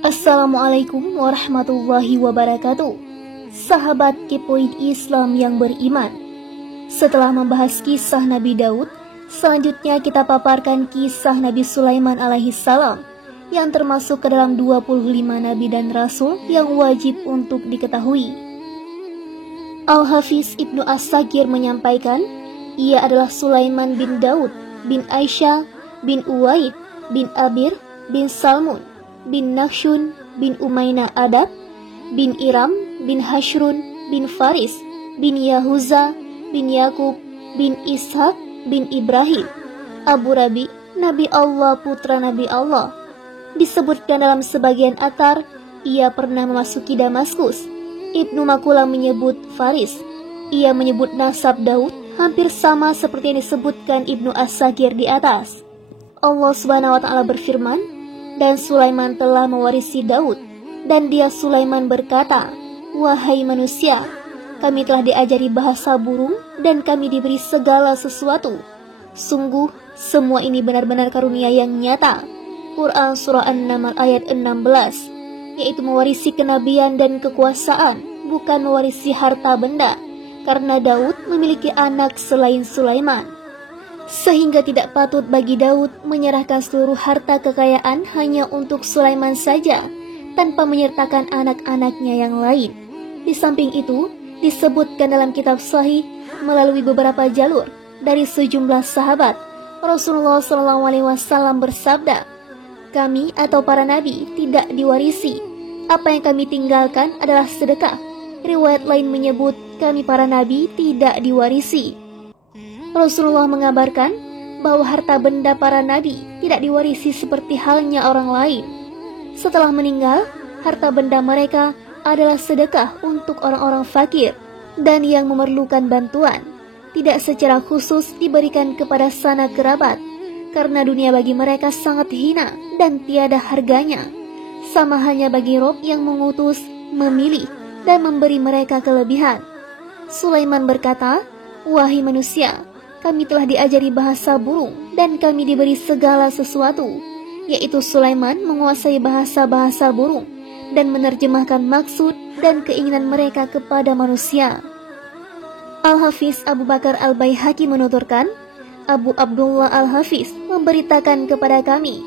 Assalamualaikum warahmatullahi wabarakatuh. Sahabat Kepoin Islam yang beriman, setelah membahas kisah Nabi Daud, selanjutnya kita paparkan kisah Nabi Sulaiman alaihissalam yang termasuk ke dalam 25 nabi dan rasul yang wajib untuk diketahui. Al-Hafiz Ibnu As-Sagir menyampaikan, ia adalah Sulaiman bin Daud bin Aisyah bin Uwaid bin Abir bin Salmun bin Nakshun bin Umaynah Adab bin Iram bin Hashrun bin Faris bin Yahuza bin Yakub bin Ishak bin Ibrahim Abu Rabi, Nabi Allah, putra Nabi Allah. Disebutkan dalam sebagian athar, ia pernah memasuki Damaskus. Ibnu Makulah menyebut Faris. Ia menyebut nasab Daud hampir sama seperti yang disebutkan Ibnu As-Sagir di atas. Allah Subhanahu wa Ta'ala berfirman, dan Sulaiman telah mewarisi Daud, dan dia Sulaiman berkata, wahai manusia, kami telah diajari bahasa burung dan kami diberi segala sesuatu. Sungguh semua ini benar-benar karunia yang nyata. Quran Surah An-Naml ayat 16, yaitu mewarisi kenabian dan kekuasaan, bukan mewarisi harta benda, karena Daud memiliki anak selain Sulaiman. Sehingga tidak patut bagi Daud menyerahkan seluruh harta kekayaan hanya untuk Sulaiman saja, tanpa menyertakan anak-anaknya yang lain. Di samping itu, disebutkan dalam kitab Sahih melalui beberapa jalur dari sejumlah sahabat, Rasulullah SAW bersabda, kami atau para nabi tidak diwarisi. Apa yang kami tinggalkan adalah sedekah. Riwayat lain menyebut kami para nabi tidak diwarisi. Rasulullah mengabarkan bahwa harta benda para nabi tidak diwarisi seperti halnya orang lain. Setelah meninggal, harta benda mereka adalah sedekah untuk orang-orang fakir dan yang memerlukan bantuan, tidak secara khusus diberikan kepada sanak kerabat, karena dunia bagi mereka sangat hina dan tiada harganya. Sama halnya bagi Rob yang mengutus, memilih, dan memberi mereka kelebihan. Sulaiman berkata, wahai manusia, kami telah diajari bahasa burung dan kami diberi segala sesuatu, yaitu Sulaiman menguasai bahasa-bahasa burung dan menerjemahkan maksud dan keinginan mereka kepada manusia. Al-Hafiz Abu Bakar Al-Baihaqi menuturkan, Abu Abdullah Al-Hafiz memberitakan kepada kami,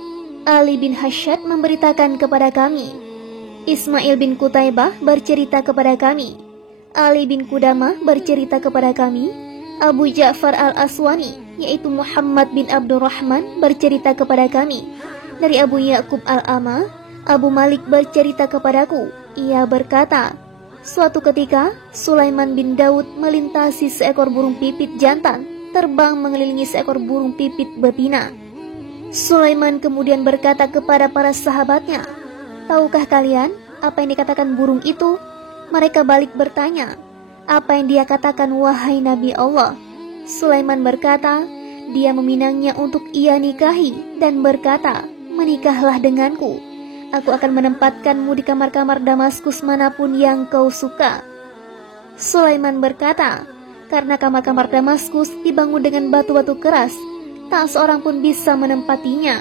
Ali bin Hashad memberitakan kepada kami, Ismail bin Qutaibah bercerita kepada kami, Ali bin Qudamah bercerita kepada kami, Abu Ja'far Al-Aswani yaitu Muhammad bin Abdurrahman bercerita kepada kami. Dari Abu Ya'qub Al-Ama, Abu Malik bercerita kepadaku, ia berkata, suatu ketika Sulaiman bin Daud melintasi seekor burung pipit jantan terbang mengelilingi seekor burung pipit betina. Sulaiman kemudian berkata kepada para sahabatnya, tahukah kalian apa yang dikatakan burung itu? Mereka balik bertanya, apa yang dia katakan wahai Nabi Allah? Sulaiman berkata, dia meminangnya untuk ia nikahi dan berkata, menikahlah denganku. Aku akan menempatkanmu di kamar-kamar Damaskus manapun yang kau suka. Sulaiman berkata, karena kamar-kamar Damaskus dibangun dengan batu-batu keras, tak seorang pun bisa menempatinya.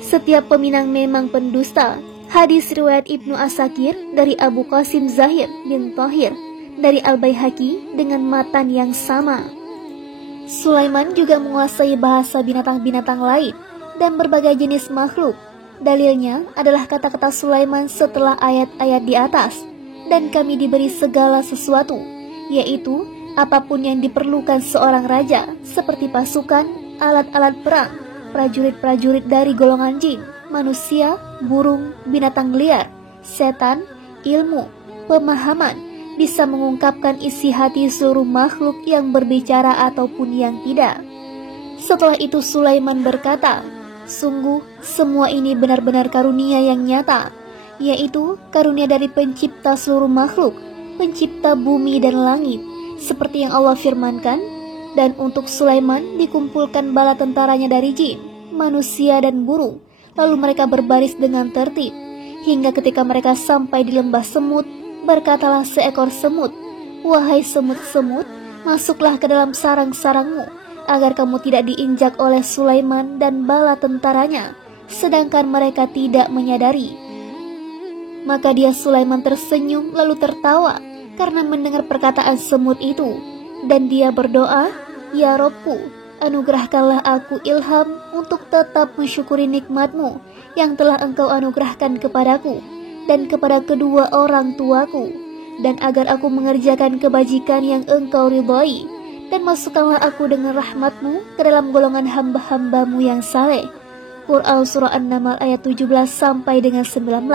Setiap peminang memang pendusta. Hadis riwayat Ibnu As-Sagir dari Abu Qasim Zahir bin Tahir dari Al-Baihaqi dengan matan yang sama. Sulaiman juga menguasai bahasa binatang-binatang lain dan berbagai jenis makhluk. Dalilnya adalah kata-kata Sulaiman setelah ayat-ayat di atas, dan kami diberi segala sesuatu, yaitu apapun yang diperlukan seorang raja, seperti pasukan, alat-alat perang, prajurit-prajurit dari golongan jin, manusia, burung, binatang liar, setan, ilmu, pemahaman, bisa mengungkapkan isi hati seluruh makhluk yang berbicara ataupun yang tidak. Setelah itu Sulaiman berkata, sungguh semua ini benar-benar karunia yang nyata, yaitu karunia dari pencipta seluruh makhluk, pencipta bumi dan langit, seperti yang Allah firmankan, dan untuk Sulaiman dikumpulkan bala tentaranya dari jin, manusia dan burung, lalu mereka berbaris dengan tertib, hingga ketika mereka sampai di lembah semut, berkatalah seekor semut, wahai semut-semut, masuklah ke dalam sarang-sarangmu, agar kamu tidak diinjak oleh Sulaiman dan bala tentaranya, sedangkan mereka tidak menyadari. Maka dia Sulaiman tersenyum lalu tertawa karena mendengar perkataan semut itu, dan dia berdoa, "Ya Robku, anugerahkanlah aku ilham untuk tetap mensyukuri nikmat-Mu yang telah Engkau anugerahkan kepadaku dan kepada kedua orang tuaku, dan agar aku mengerjakan kebajikan yang Engkau ridhai, dan masukkanlah aku dengan rahmat-Mu ke dalam golongan hamba-hamba-Mu yang saleh." Quran Surah An-Naml ayat 17 sampai dengan 19.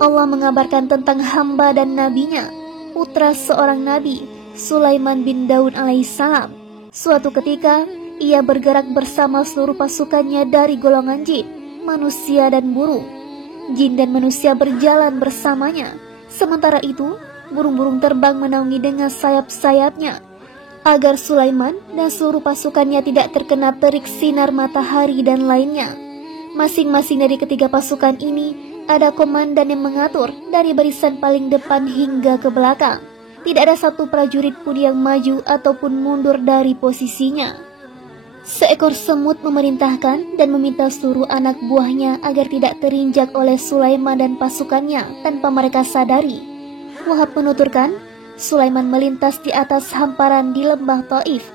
Allah mengabarkan tentang hamba dan nabinya, putra seorang nabi, Sulaiman bin Daud alaihissalam. Suatu ketika, ia bergerak bersama seluruh pasukannya dari golongan jin, manusia dan burung. Jin dan manusia berjalan bersamanya. Sementara itu, burung-burung terbang menaungi dengan sayap-sayapnya, agar Sulaiman dan seluruh pasukannya tidak terkena terik sinar matahari dan lainnya. Masing-masing dari ketiga pasukan ini ada komandan yang mengatur dari barisan paling depan hingga ke belakang. Tidak ada satu prajurit pun yang maju ataupun mundur dari posisinya. Seekor semut memerintahkan dan meminta seluruh anak buahnya agar tidak terinjak oleh Sulaiman dan pasukannya tanpa mereka sadari. Wahab menuturkan, Sulaiman melintas di atas hamparan di lembah Taif,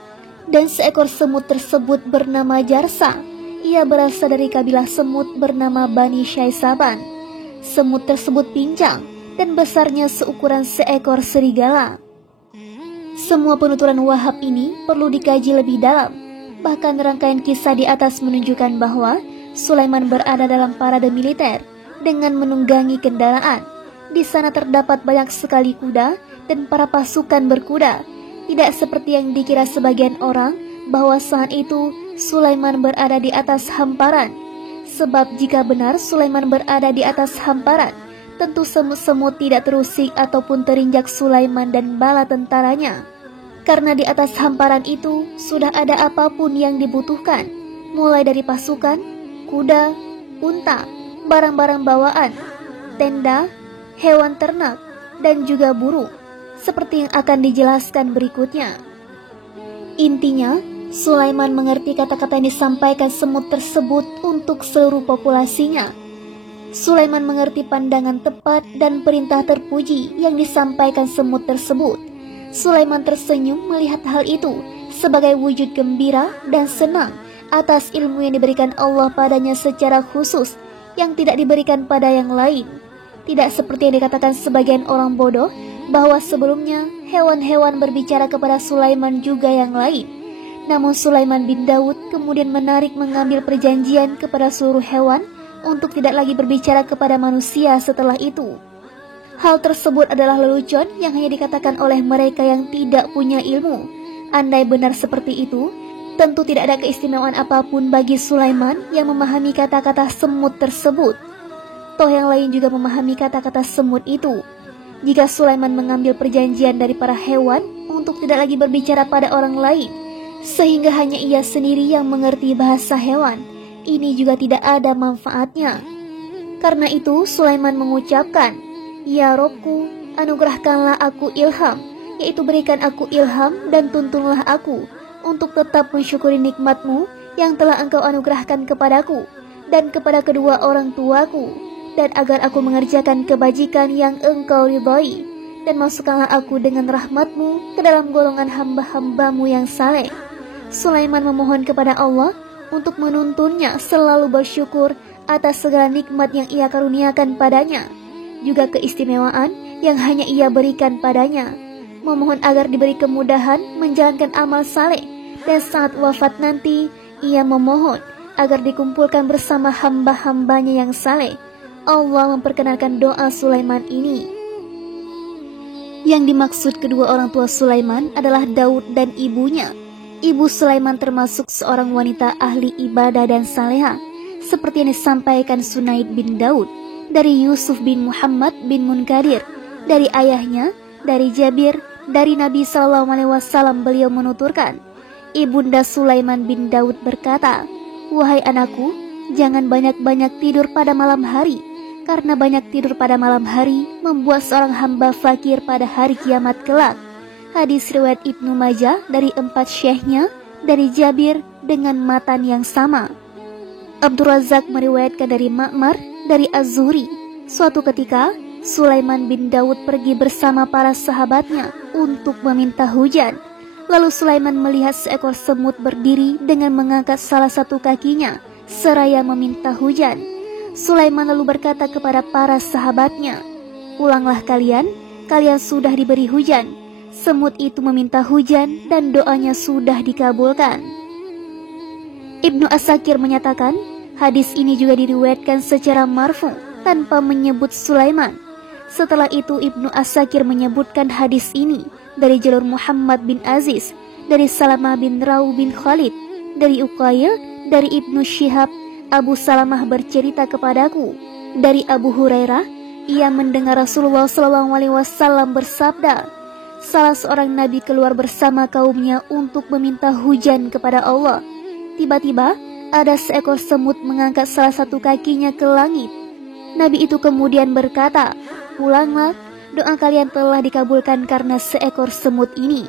dan seekor semut tersebut bernama Jarsa. Ia berasal dari kabilah semut bernama Bani Syaisaban. Semut tersebut pincang dan besarnya seukuran seekor serigala. Semua penuturan Wahab ini perlu dikaji lebih dalam. Bahkan rangkaian kisah di atas menunjukkan bahwa Sulaiman berada dalam parade militer dengan menunggangi kendaraan. Di sana terdapat banyak sekali kuda dan para pasukan berkuda. Tidak seperti yang dikira sebagian orang bahwa saat itu Sulaiman berada di atas hamparan. Sebab jika benar Sulaiman berada di atas hamparan, tentu semut-semut tidak terusik ataupun terinjak Sulaiman dan bala tentaranya. Karena di atas hamparan itu sudah ada apapun yang dibutuhkan, mulai dari pasukan, kuda, unta, barang-barang bawaan, tenda, hewan ternak, dan juga burung, seperti yang akan dijelaskan berikutnya. Intinya, Sulaiman mengerti kata-kata yang disampaikan semut tersebut untuk seluruh populasinya. Sulaiman mengerti pandangan tepat dan perintah terpuji yang disampaikan semut tersebut. Sulaiman tersenyum melihat hal itu sebagai wujud gembira dan senang atas ilmu yang diberikan Allah padanya secara khusus yang tidak diberikan pada yang lain. Tidak seperti yang dikatakan sebagian orang bodoh bahwa sebelumnya hewan-hewan berbicara kepada Sulaiman juga yang lain. Namun Sulaiman bin Daud kemudian mengambil perjanjian kepada seluruh hewan untuk tidak lagi berbicara kepada manusia setelah itu. Hal tersebut adalah lelucon yang hanya dikatakan oleh mereka yang tidak punya ilmu. Andai benar seperti itu, tentu tidak ada keistimewaan apapun bagi Sulaiman yang memahami kata-kata semut tersebut. Toh yang lain juga memahami kata-kata semut itu. Jika Sulaiman mengambil perjanjian dari para hewan untuk tidak lagi berbicara pada orang lain, sehingga hanya ia sendiri yang mengerti bahasa hewan, ini juga tidak ada manfaatnya. Karena itu Sulaiman mengucapkan, "Ya Robku, anugerahkanlah aku ilham, yaitu berikan aku ilham dan tuntunlah aku untuk tetap mensyukuri nikmat-Mu yang telah Engkau anugerahkan kepadaku dan kepada kedua orang tuaku, dan agar aku mengerjakan kebajikan yang Engkau ridhai, dan masukkanlah aku dengan rahmat-Mu ke dalam golongan hamba-hamba-Mu yang saleh." Sulaiman memohon kepada Allah untuk menuntunnya selalu bersyukur atas segala nikmat yang ia karuniakan padanya, juga keistimewaan yang hanya ia berikan padanya. Memohon agar diberi kemudahan menjalankan amal saleh, dan saat wafat nanti ia memohon agar dikumpulkan bersama hamba-hambanya yang saleh. Allah memperkenalkan doa Sulaiman ini. Yang dimaksud kedua orang tua Sulaiman adalah Daud dan ibunya. Ibu Sulaiman termasuk seorang wanita ahli ibadah dan saleha, seperti yang disampaikan Sunaid bin Daud dari Yusuf bin Muhammad bin Munkadir, dari ayahnya, dari Jabir, dari Nabi SAW. Beliau menuturkan, Ibunda Sulaiman bin Daud berkata, "Wahai anakku, jangan banyak-banyak tidur pada malam hari, karena banyak tidur pada malam hari membuat seorang hamba fakir pada hari kiamat kelak." Hadis riwayat Ibnu Majah dari 4 syekhnya, dari Jabir dengan matan yang sama. Abdur Razak meriwayatkan dari Ma'mar dari Az-Zuhri, suatu ketika Sulaiman bin Daud pergi bersama para sahabatnya untuk meminta hujan. Lalu Sulaiman melihat seekor semut berdiri dengan mengangkat salah satu kakinya seraya meminta hujan. Sulaiman lalu berkata kepada para sahabatnya, "Pulanglah kalian sudah diberi hujan." Semut itu meminta hujan dan doanya sudah dikabulkan. Ibnu Asakir menyatakan, hadis ini juga diriwayatkan secara marfu tanpa menyebut Sulaiman. Setelah itu Ibnu Asakir menyebutkan hadis ini dari jalur Muhammad bin Aziz, dari Salamah bin Rau bin Khalid, dari Uqail, dari Ibnu Syihab. Abu Salamah bercerita kepadaku dari Abu Hurairah, ia mendengar Rasulullah SAW bersabda, salah seorang nabi keluar bersama kaumnya untuk meminta hujan kepada Allah. Tiba-tiba ada seekor semut mengangkat salah satu kakinya ke langit. Nabi itu kemudian berkata, "Pulanglah, doa kalian telah dikabulkan karena seekor semut ini."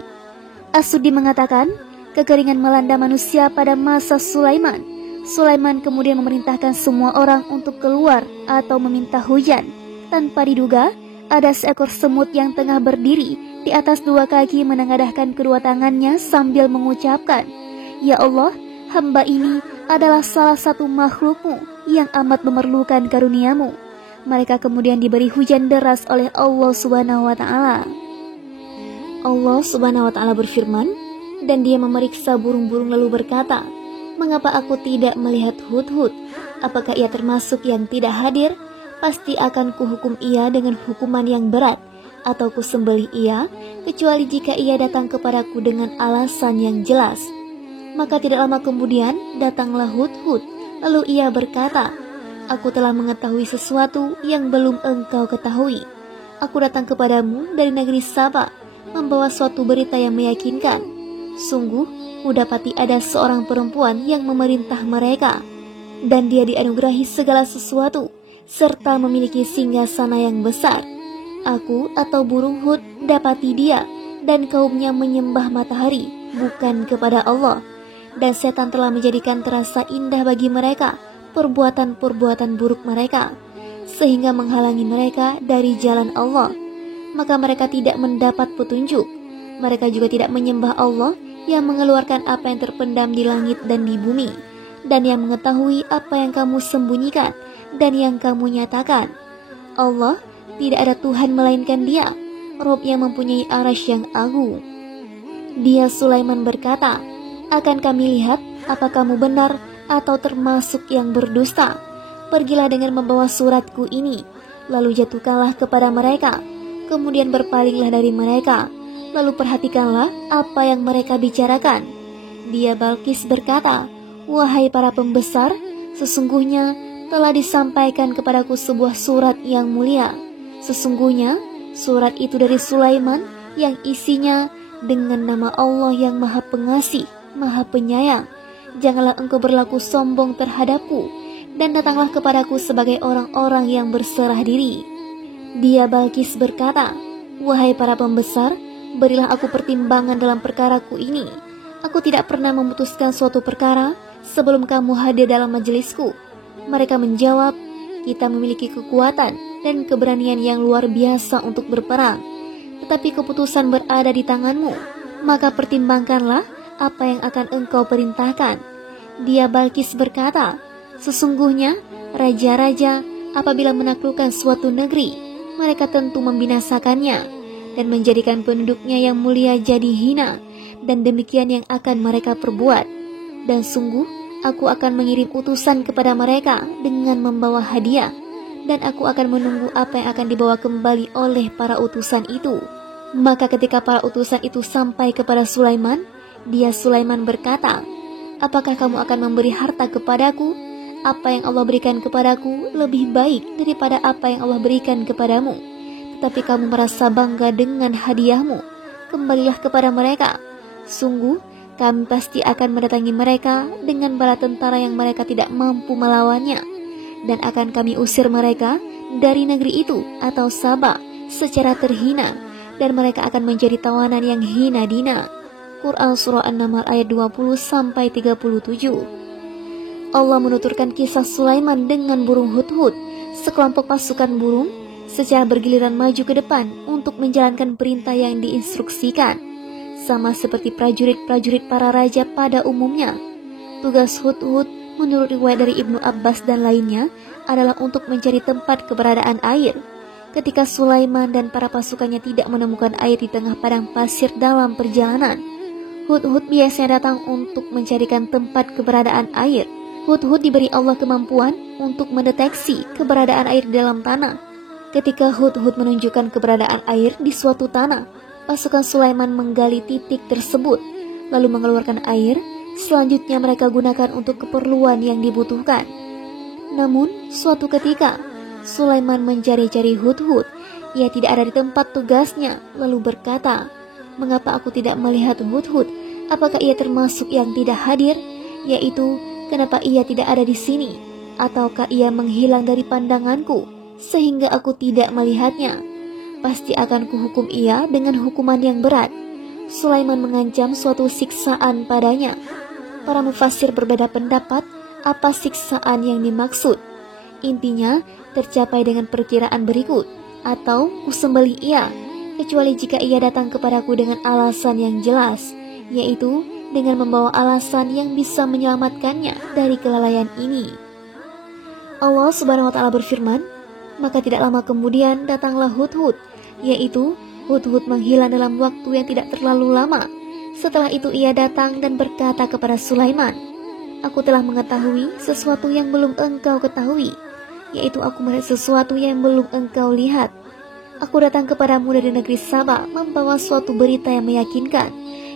As-Suddi mengatakan, kekeringan melanda manusia pada masa Sulaiman. Sulaiman kemudian memerintahkan semua orang untuk keluar atau meminta hujan. Tanpa diduga, ada seekor semut yang tengah berdiri di atas dua kaki menengadahkan kedua tangannya sambil mengucapkan, "Ya Allah, hamba ini adalah salah satu makhlukmu yang amat memerlukan karuniamu." Mereka kemudian diberi hujan deras oleh Allah Subhanahu wa Ta'ala. Allah Subhanahu wa Ta'ala berfirman, dan Dia memeriksa burung-burung lalu berkata, "Mengapa aku tidak melihat Hudhud? Apakah ia termasuk yang tidak hadir? Pasti akan kuhukum ia dengan hukuman yang berat, atau kusembelih ia, kecuali jika ia datang kepadaku dengan alasan yang jelas." Maka tidak lama kemudian datanglah Hudhud, lalu ia berkata, "Aku telah mengetahui sesuatu yang belum engkau ketahui. Aku datang kepadamu dari negeri Saba, membawa suatu berita yang meyakinkan. Sungguh, kudapati ada seorang perempuan yang memerintah mereka, dan dia dianugerahi segala sesuatu, serta memiliki singgasana yang besar. Aku atau burung Hud dapati dia dan kaumnya menyembah matahari, bukan kepada Allah. Dan setan telah menjadikan terasa indah bagi mereka perbuatan-perbuatan buruk mereka, sehingga menghalangi mereka dari jalan Allah. Maka mereka tidak mendapat petunjuk. Mereka juga tidak menyembah Allah yang mengeluarkan apa yang terpendam di langit dan di bumi, dan yang mengetahui apa yang kamu sembunyikan dan yang kamu nyatakan. Allah, tidak ada Tuhan melainkan Dia, Rob yang mempunyai arasy yang agung." Dia Sulaiman berkata, "Akan kami lihat apa kamu benar atau termasuk yang berdusta. Pergilah dengan membawa suratku ini, lalu jatuhkanlah kepada mereka, kemudian berpalinglah dari mereka, lalu perhatikanlah apa yang mereka bicarakan." Dia Balkis berkata, "Wahai para pembesar, sesungguhnya telah disampaikan kepadaku sebuah surat yang mulia. Sesungguhnya surat itu dari Sulaiman yang isinya dengan nama Allah yang Maha Pengasih, Maha Penyayang. Janganlah engkau berlaku sombong terhadapku, dan datanglah kepadaku sebagai orang-orang yang berserah diri." Dia Balkis berkata, "Wahai para pembesar, berilah aku pertimbangan dalam perkaraku ini. Aku tidak pernah memutuskan suatu perkara sebelum kamu hadir dalam majelisku." Mereka menjawab, "Kita memiliki kekuatan dan keberanian yang luar biasa untuk berperang, tetapi keputusan berada di tanganmu, maka pertimbangkanlah apa yang akan engkau perintahkan." Dia Balkis berkata, "Sesungguhnya raja-raja apabila menaklukkan suatu negeri, mereka tentu membinasakannya dan menjadikan penduduknya yang mulia jadi hina, dan demikian yang akan mereka perbuat. Dan sungguh aku akan mengirim utusan kepada mereka dengan membawa hadiah, dan aku akan menunggu apa yang akan dibawa kembali oleh para utusan itu." Maka ketika para utusan itu sampai kepada Sulaiman, dia Sulaiman berkata, "Apakah kamu akan memberi harta kepadaku? Apa yang Allah berikan kepadaku lebih baik daripada apa yang Allah berikan kepadamu. Tetapi kamu merasa bangga dengan hadiahmu. Kembalilah kepada mereka. Sungguh, kami pasti akan mendatangi mereka dengan bala tentara yang mereka tidak mampu melawannya, dan akan kami usir mereka dari negeri itu atau Saba secara terhina, dan mereka akan menjadi tawanan yang hina dina." Quran Surah An-Naml ayat 20-37. Allah menuturkan kisah Sulaiman dengan burung hudhud. Sekelompok pasukan burung secara bergiliran maju ke depan untuk menjalankan perintah yang diinstruksikan. Sama seperti prajurit-prajurit para raja pada umumnya. Tugas hudhud menurut riwayat dari Ibnu Abbas dan lainnya adalah untuk mencari tempat keberadaan air. Ketika Sulaiman dan para pasukannya tidak menemukan air di tengah padang pasir dalam perjalanan, hudhud biasanya datang untuk mencarikan tempat keberadaan air. Hudhud diberi Allah kemampuan untuk mendeteksi keberadaan air di dalam tanah. Ketika hudhud menunjukkan keberadaan air di suatu tanah, pasukan Sulaiman menggali titik tersebut, lalu mengeluarkan air. Selanjutnya mereka gunakan untuk keperluan yang dibutuhkan. Namun, suatu ketika, Sulaiman mencari-cari hudhud. Ia tidak ada di tempat tugasnya, lalu berkata, "Mengapa aku tidak melihat hudhud? Apakah ia termasuk yang tidak hadir? Yaitu, kenapa ia tidak ada di sini? Ataukah ia menghilang dari pandanganku, sehingga aku tidak melihatnya? Pasti akan kuhukum ia dengan hukuman yang berat." Sulaiman mengancam suatu siksaan padanya. Para mufassir berbeda pendapat apa siksaan yang dimaksud. Intinya, tercapai dengan perkiraan berikut, atau kusembelih ia, kecuali jika ia datang kepadaku dengan alasan yang jelas, yaitu dengan membawa alasan yang bisa menyelamatkannya dari kelalaian ini. Allah Subhanahu wa Ta'ala berfirman, maka tidak lama kemudian datanglah hudhud, yaitu hudhud menghilang dalam waktu yang tidak terlalu lama. Setelah itu ia datang dan berkata kepada Sulaiman, "Aku telah mengetahui sesuatu yang belum engkau ketahui, yaitu aku melihat sesuatu yang belum engkau lihat. Aku datang kepadamu dari negeri Saba membawa suatu berita yang meyakinkan,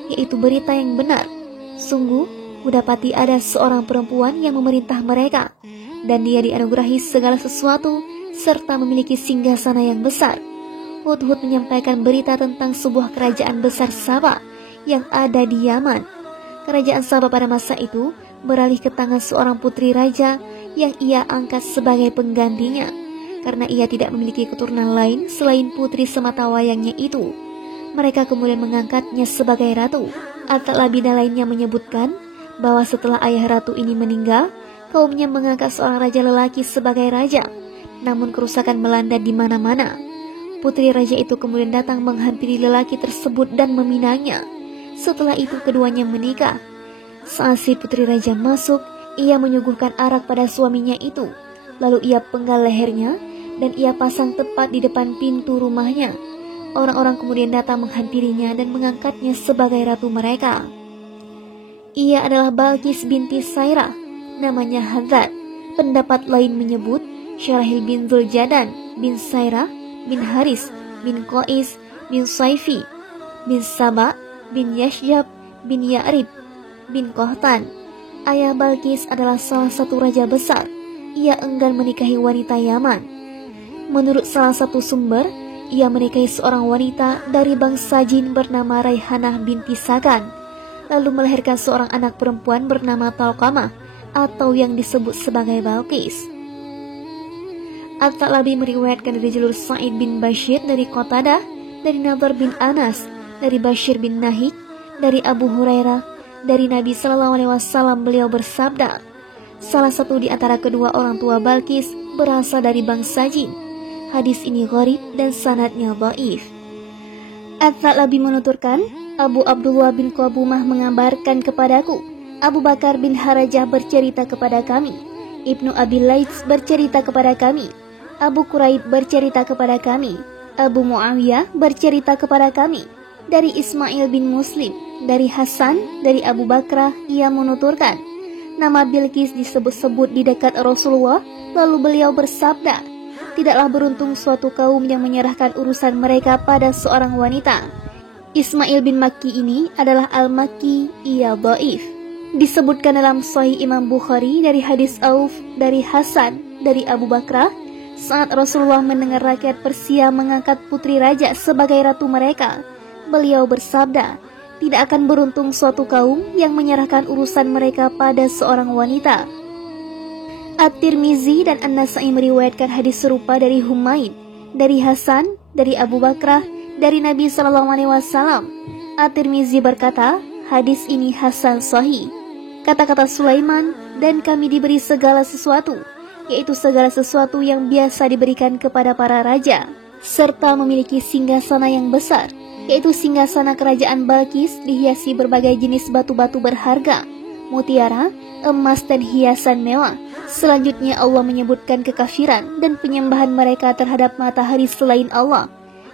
yaitu berita yang benar. Sungguh, kudapati ada seorang perempuan yang memerintah mereka, dan dia dianugerahi segala sesuatu serta memiliki singgasana yang besar." Hudhud menyampaikan berita tentang sebuah kerajaan besar Saba yang ada di Yaman. Kerajaan Saba pada masa itu beralih ke tangan seorang putri raja yang ia angkat sebagai penggantinya, karena ia tidak memiliki keturunan lain selain putri sematawayangnya itu. Mereka kemudian mengangkatnya sebagai ratu. At-Tabari dan lainnya menyebutkan bahwa setelah ayah ratu ini meninggal, kaumnya mengangkat seorang raja lelaki sebagai raja. Namun kerusakan melanda di mana-mana. Putri raja itu kemudian datang menghampiri lelaki tersebut dan meminangnya. Setelah itu keduanya menikah. Saat si putri raja masuk, ia menyuguhkan arak pada suaminya itu. Lalu ia penggal lehernya dan ia pasang tepat di depan pintu rumahnya. Orang-orang kemudian datang menghampirinya dan mengangkatnya sebagai ratu mereka. Ia adalah Balqis binti Sairah, namanya Hadad. Pendapat lain menyebut Syarahil bin Dzuljadan bin Sairah bin Haris bin Qais bin Saifi bin Saba bin Yashjab bin Ya'rib bin Qahtan. Ayah Balqis adalah salah satu raja besar. Ia enggan menikahi wanita Yaman. Menurut salah satu sumber, ia menikahi seorang wanita dari bangsa jin bernama Raihanah binti Sakan, lalu melahirkan seorang anak perempuan bernama Talqamah, atau yang disebut sebagai Balqis. At-Tabari meriwayatkan dari jalur Sa'id bin Bashir dari Qatadah, dari Nadhr bin Anas, dari Bashir bin Nahik, dari Abu Hurairah, dari Nabi SAW. Beliau bersabda, salah satu di antara kedua orang tua Balqis berasal dari bangsa jin. Hadis ini gharib dan sanadnya dhaif. At-Tabari menuturkan, Abu Abdullah bin Qabumah mengabarkan kepadaku, Abu Bakar bin Harajah bercerita kepada kami, Ibnu Abi Laits bercerita kepada kami, Abu Quraib bercerita kepada kami, Abu Muawiyah bercerita kepada kami, dari Ismail bin Muslim, dari Hasan, dari Abu Bakrah, ia menuturkan, nama Bilqis disebut-sebut di dekat Rasulullah, lalu beliau bersabda, tidaklah beruntung suatu kaum yang menyerahkan urusan mereka pada seorang wanita. Ismail bin Makki ini adalah Al-Makki, ia dhaif. Disebutkan dalam Sahih Imam Bukhari dari hadis Auf, dari Hasan, dari Abu Bakrah, saat Rasulullah mendengar rakyat Persia mengangkat putri raja sebagai ratu mereka, beliau bersabda, tidak akan beruntung suatu kaum yang menyerahkan urusan mereka pada seorang wanita. At-Tirmizi dan An-Nasa'i meriwayatkan hadis serupa dari Humaid, dari Hasan, dari Abu Bakrah, dari Nabi SAW. At-Tirmizi berkata, hadis ini Hasan Sahih. Kata-kata Sulaiman dan kami diberi segala sesuatu, yaitu segala sesuatu yang biasa diberikan kepada para raja, serta memiliki singgasana yang besar, yaitu singgasana kerajaan Balkis dihiasi berbagai jenis batu-batu berharga, mutiara, emas dan hiasan mewah. Selanjutnya Allah menyebutkan kekafiran dan penyembahan mereka terhadap matahari selain Allah.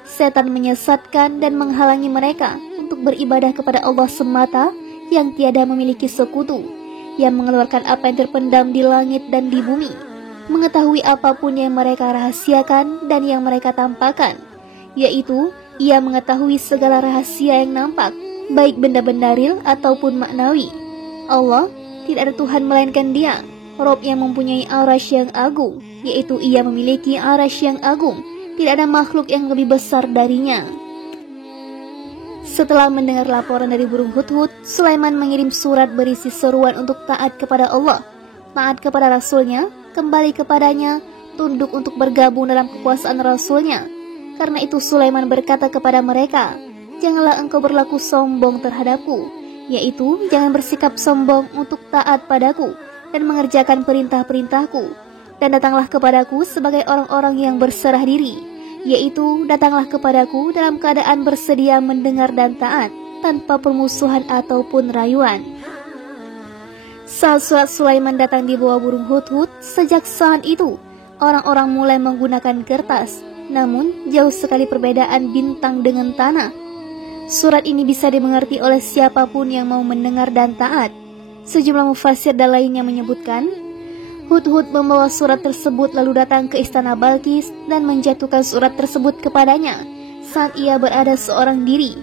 Setan menyesatkan dan menghalangi mereka untuk beribadah kepada Allah semata yang tiada memiliki sekutu, yang mengeluarkan apa yang terpendam di langit dan di bumi, mengetahui apapun yang mereka rahasiakan dan yang mereka tampakkan, yaitu Ia mengetahui segala rahasia yang nampak, baik benda-benda real ataupun maknawi. Allah, tidak ada Tuhan melainkan Dia, Rob yang mempunyai arasy yang agung, yaitu Ia memiliki arasy yang agung. Tidak ada makhluk yang lebih besar darinya. Setelah mendengar laporan dari burung hudhud, Sulaiman mengirim surat berisi seruan untuk taat kepada Allah, taat kepada Rasulnya, kembali kepadanya, tunduk untuk bergabung dalam kekuasaan Rasulnya. Karena itu Sulaiman berkata kepada mereka, "Janganlah engkau berlaku sombong terhadapku, yaitu jangan bersikap sombong untuk taat padaku dan mengerjakan perintah-perintahku, dan datanglah kepadaku sebagai orang-orang yang berserah diri, yaitu datanglah kepadaku dalam keadaan bersedia mendengar dan taat, tanpa permusuhan ataupun rayuan." Saat surat Sulaiman datang di bawah burung hudhud, sejak saat itu orang-orang mulai menggunakan kertas, namun jauh sekali perbedaan bintang dengan tanah. Surat ini bisa dimengerti oleh siapapun yang mau mendengar dan taat. Sejumlah mufassir dan lainnya menyebutkan, Hudhud membawa surat tersebut lalu datang ke istana Balkis dan menjatuhkan surat tersebut kepadanya saat ia berada seorang diri.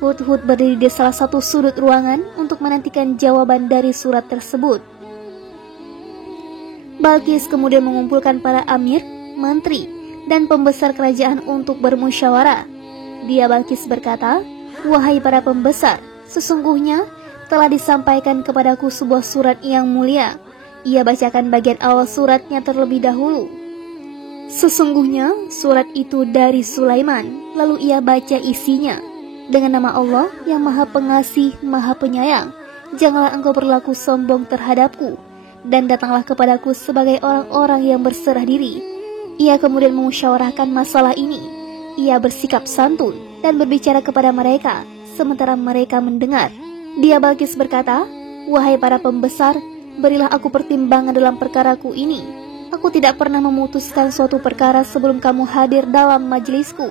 Hudhud berdiri di salah satu sudut ruangan untuk menantikan jawaban dari surat tersebut. Balkis kemudian mengumpulkan para amir, menteri, dan pembesar kerajaan untuk bermusyawarah. Dia Balkis berkata, "Wahai para pembesar, sesungguhnya telah disampaikan kepadaku sebuah surat yang mulia." Ia bacakan bagian awal suratnya terlebih dahulu. Sesungguhnya surat itu dari Sulaiman. Lalu ia baca isinya. "Dengan nama Allah yang Maha Pengasih, Maha Penyayang, janganlah engkau berlaku sombong terhadapku, dan datanglah kepadaku sebagai orang-orang yang berserah diri." Ia kemudian memusyawarahkan masalah ini. Ia bersikap santun dan berbicara kepada mereka, sementara mereka mendengar. Dia Balkis berkata, "Wahai para pembesar, berilah aku pertimbangan dalam perkaraku ini. Aku tidak pernah memutuskan suatu perkara sebelum kamu hadir dalam majelisku,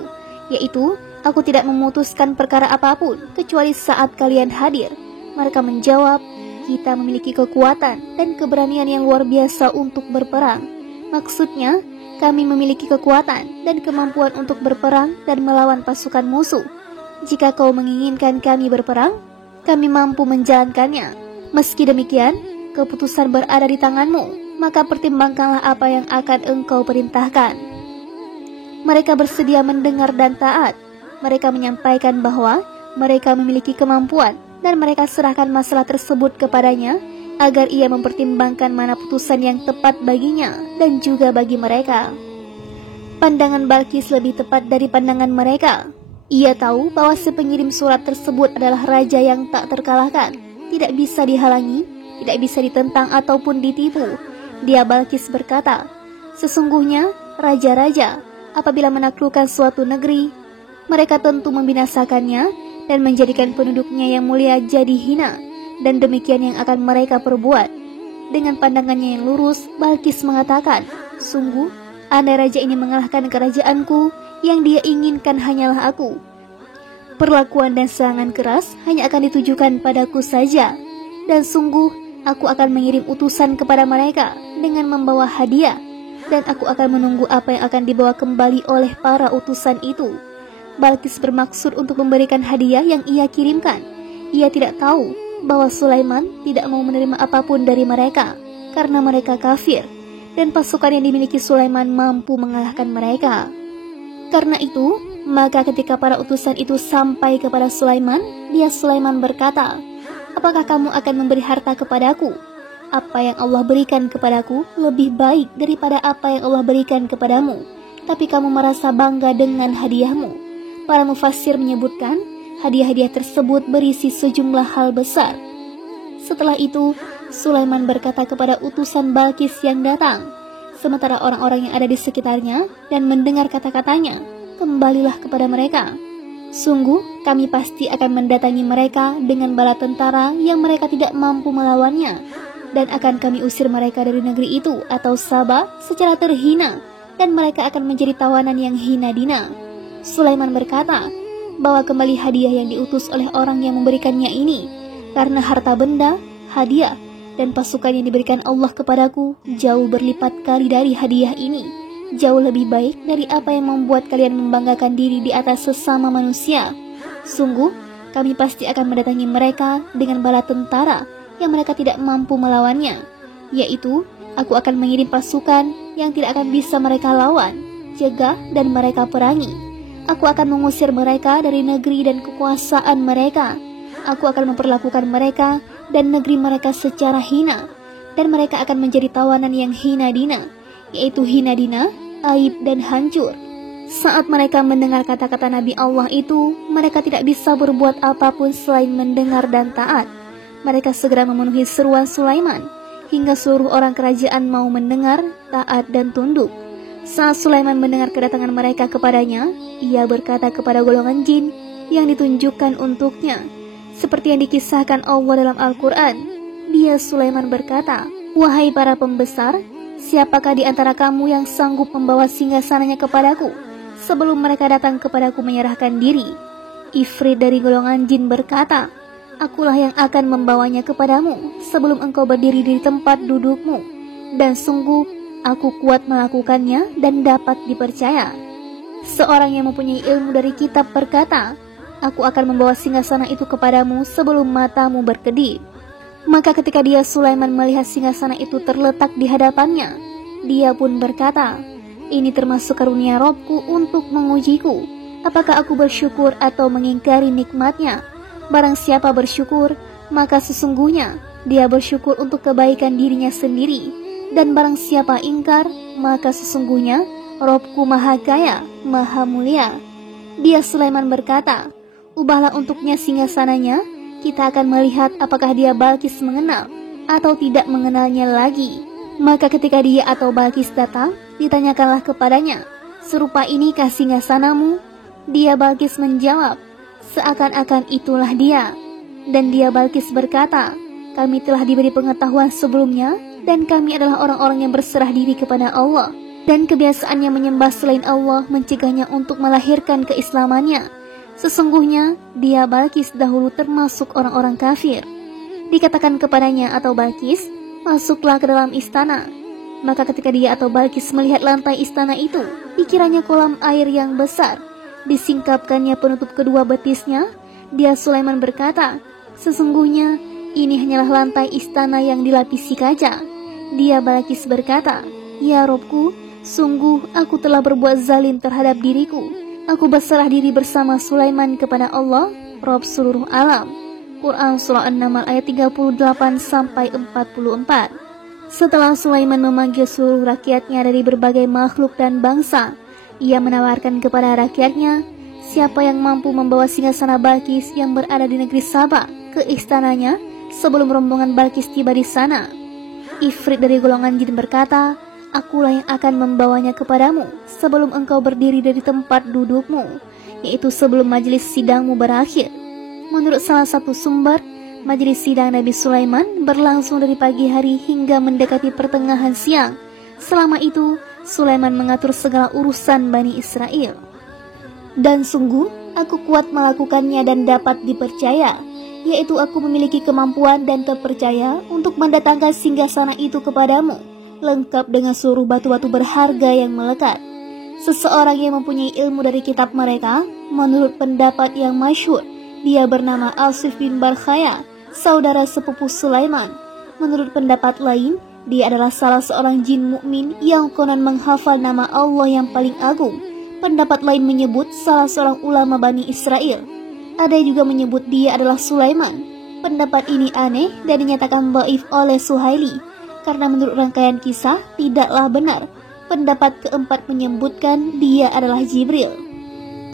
yaitu aku tidak memutuskan perkara apapun kecuali saat kalian hadir." Mereka menjawab, "Kita memiliki kekuatan dan keberanian yang luar biasa untuk berperang." Maksudnya, kami memiliki kekuatan dan kemampuan untuk berperang dan melawan pasukan musuh. Jika kau menginginkan kami berperang, kami mampu menjalankannya. Meski demikian, keputusan berada di tanganmu, maka pertimbangkanlah apa yang akan engkau perintahkan. Mereka bersedia mendengar dan taat. Mereka menyampaikan bahwa mereka memiliki kemampuan dan mereka serahkan masalah tersebut kepadanya agar ia mempertimbangkan mana putusan yang tepat baginya dan juga bagi mereka. Pandangan Balkis lebih tepat dari pandangan mereka. Ia tahu bahwa si pengirim surat tersebut adalah raja yang tak terkalahkan, tidak bisa dihalangi, tidak bisa ditentang ataupun ditipu. Dia Balkis berkata, "Sesungguhnya raja-raja apabila menaklukkan suatu negeri, mereka tentu membinasakannya dan menjadikan penduduknya yang mulia jadi hina. Dan demikian yang akan mereka perbuat." Dengan pandangannya yang lurus, Balkis mengatakan, "Sungguh, andai raja ini mengalahkan kerajaanku, yang dia inginkan hanyalah aku. Perlakuan dan serangan keras hanya akan ditujukan padaku saja. Dan sungguh, aku akan mengirim utusan kepada mereka dengan membawa hadiah, dan aku akan menunggu apa yang akan dibawa kembali oleh para utusan itu." Balkis bermaksud untuk memberikan hadiah yang ia kirimkan. Ia tidak tahu bahwa Sulaiman tidak mau menerima apapun dari mereka karena mereka kafir, dan pasukan yang dimiliki Sulaiman mampu mengalahkan mereka. Karena itu, maka ketika para utusan itu sampai kepada Sulaiman, dia Sulaiman berkata, "Apakah kamu akan memberi harta kepadaku? Apa yang Allah berikan kepadaku lebih baik daripada apa yang Allah berikan kepadamu, tapi kamu merasa bangga dengan hadiahmu." Para mufassir menyebutkan hadiah-hadiah tersebut berisi sejumlah hal besar. Setelah itu, Sulaiman berkata kepada utusan Balkis yang datang, sementara orang-orang yang ada di sekitarnya dan mendengar kata-katanya, kembalilah kepada mereka. Sungguh, kami pasti akan mendatangi mereka dengan bala tentara yang mereka tidak mampu melawannya, dan akan kami usir mereka dari negeri itu atau Sabah secara terhina, dan mereka akan menjadi tawanan yang hina dina. Sulaiman berkata, bawa kembali hadiah yang diutus oleh orang yang memberikannya ini, karena harta benda, hadiah, dan pasukan yang diberikan Allah kepadaku jauh berlipat kali dari hadiah ini, jauh lebih baik dari apa yang membuat kalian membanggakan diri di atas sesama manusia. Sungguh, kami pasti akan mendatangi mereka dengan bala tentara yang mereka tidak mampu melawannya, yaitu aku akan mengirim pasukan yang tidak akan bisa mereka lawan, cegah, dan mereka perangi. Aku akan mengusir mereka dari negeri dan kekuasaan mereka. Aku akan memperlakukan mereka dan negeri mereka secara hina, dan mereka akan menjadi tawanan yang hina dina, yaitu hina dina, aib, dan hancur. Saat mereka mendengar kata-kata Nabi Allah itu, mereka tidak bisa berbuat apapun selain mendengar dan taat. Mereka segera memenuhi seruan Sulaiman, hingga seluruh orang kerajaan mau mendengar, taat, dan tunduk. Saat Sulaiman mendengar kedatangan mereka kepadanya, ia berkata kepada golongan jin yang ditunjukkan untuknya, seperti yang dikisahkan Allah dalam Al-Quran. Dia Sulaiman berkata, wahai para pembesar, siapakah di antara kamu yang sanggup membawa singgasananya kepadaku, sebelum mereka datang kepadaku menyerahkan diri? Ifrit dari golongan jin berkata, akulah yang akan membawanya kepadamu sebelum engkau berdiri di tempat dudukmu, dan sungguh aku kuat melakukannya dan dapat dipercaya. Seorang yang mempunyai ilmu dari kitab berkata, aku akan membawa singgasana itu kepadamu sebelum matamu berkedip. Maka ketika dia Sulaiman melihat singgasana itu terletak di hadapannya, dia pun berkata, ini termasuk karunia Robku untuk mengujiku, apakah aku bersyukur atau mengingkari nikmatnya. Barang siapa bersyukur, maka sesungguhnya dia bersyukur untuk kebaikan dirinya sendiri, dan barang siapa ingkar, maka sesungguhnya Robku maha kaya, maha mulia. Dia Sulaiman berkata, ubahlah untuknya singgasananya, kita akan melihat apakah dia Balkis mengenal atau tidak mengenalnya lagi. Maka ketika dia atau Balkis datang, ditanyakanlah kepadanya, serupa inikah singgasanamu? Dia Balkis menjawab, seakan-akan itulah dia. Dan dia Balkis berkata, kami telah diberi pengetahuan sebelumnya, dan kami adalah orang-orang yang berserah diri kepada Allah, dan kebiasaannya menyembah selain Allah mencegahnya untuk melahirkan keislamannya. Sesungguhnya dia Balkis dahulu termasuk orang-orang kafir. Dikatakan kepadanya atau Balkis, masuklah ke dalam istana. Maka ketika dia atau Balkis melihat lantai istana itu, dikiranya kolam air yang besar. Disingkapkannya penutup kedua betisnya, dia Sulaiman berkata, sesungguhnya ini hanyalah lantai istana yang dilapisi kaca. Dia Balkis berkata, ya Robku, sungguh aku telah berbuat zalim terhadap diriku. Aku berserah diri bersama Sulaiman kepada Allah, Rob seluruh alam. Quran Surah An-Naml ayat 38-44. Setelah Sulaiman memanggil seluruh rakyatnya dari berbagai makhluk dan bangsa, ia menawarkan kepada rakyatnya, siapa yang mampu membawa singgasana Balkis yang berada di negeri Sabah ke istananya sebelum rombongan Balkis tiba di sana. Ifrit dari golongan jin berkata, akulah yang akan membawanya kepadamu sebelum engkau berdiri dari tempat dudukmu, yaitu sebelum majelis sidangmu berakhir. Menurut salah satu sumber, majelis sidang Nabi Sulaiman berlangsung dari pagi hari hingga mendekati pertengahan siang. Selama itu, Sulaiman mengatur segala urusan Bani Israel. Dan sungguh, aku kuat melakukannya dan dapat dipercaya, yaitu aku memiliki kemampuan dan terpercaya untuk mendatangkan singgasana itu kepadamu, lengkap dengan seluruh batu-batu berharga yang melekat. Seseorang yang mempunyai ilmu dari kitab mereka, menurut pendapat yang masyhur, dia bernama Asif bin Barkhaya, saudara sepupu Sulaiman. Menurut pendapat lain, dia adalah salah seorang jin mukmin yang konon menghafal nama Allah yang paling agung. Pendapat lain menyebut salah seorang ulama Bani Israel. Ada yang juga menyebut dia adalah Sulaiman. Pendapat ini aneh dan dinyatakan dhaif oleh Suhaili, karena menurut rangkaian kisah tidaklah benar. Pendapat keempat menyebutkan dia adalah Jibril.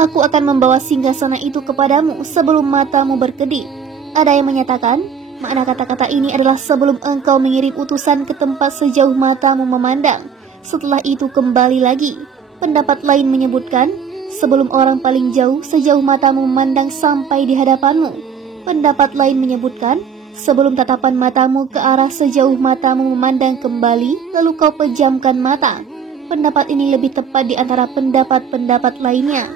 Aku akan membawa singgasana itu kepadamu sebelum matamu berkedip. Ada yang menyatakan Makna kata-kata ini adalah sebelum engkau mengirim utusan ke tempat sejauh matamu memandang, setelah itu kembali lagi. Pendapat lain menyebutkan, sebelum orang paling jauh sejauh matamu memandang sampai di hadapanmu. Pendapat lain menyebutkan, sebelum tatapan matamu ke arah sejauh matamu memandang kembali, lalu kau pejamkan mata. Pendapat ini lebih tepat di antara pendapat-pendapat lainnya.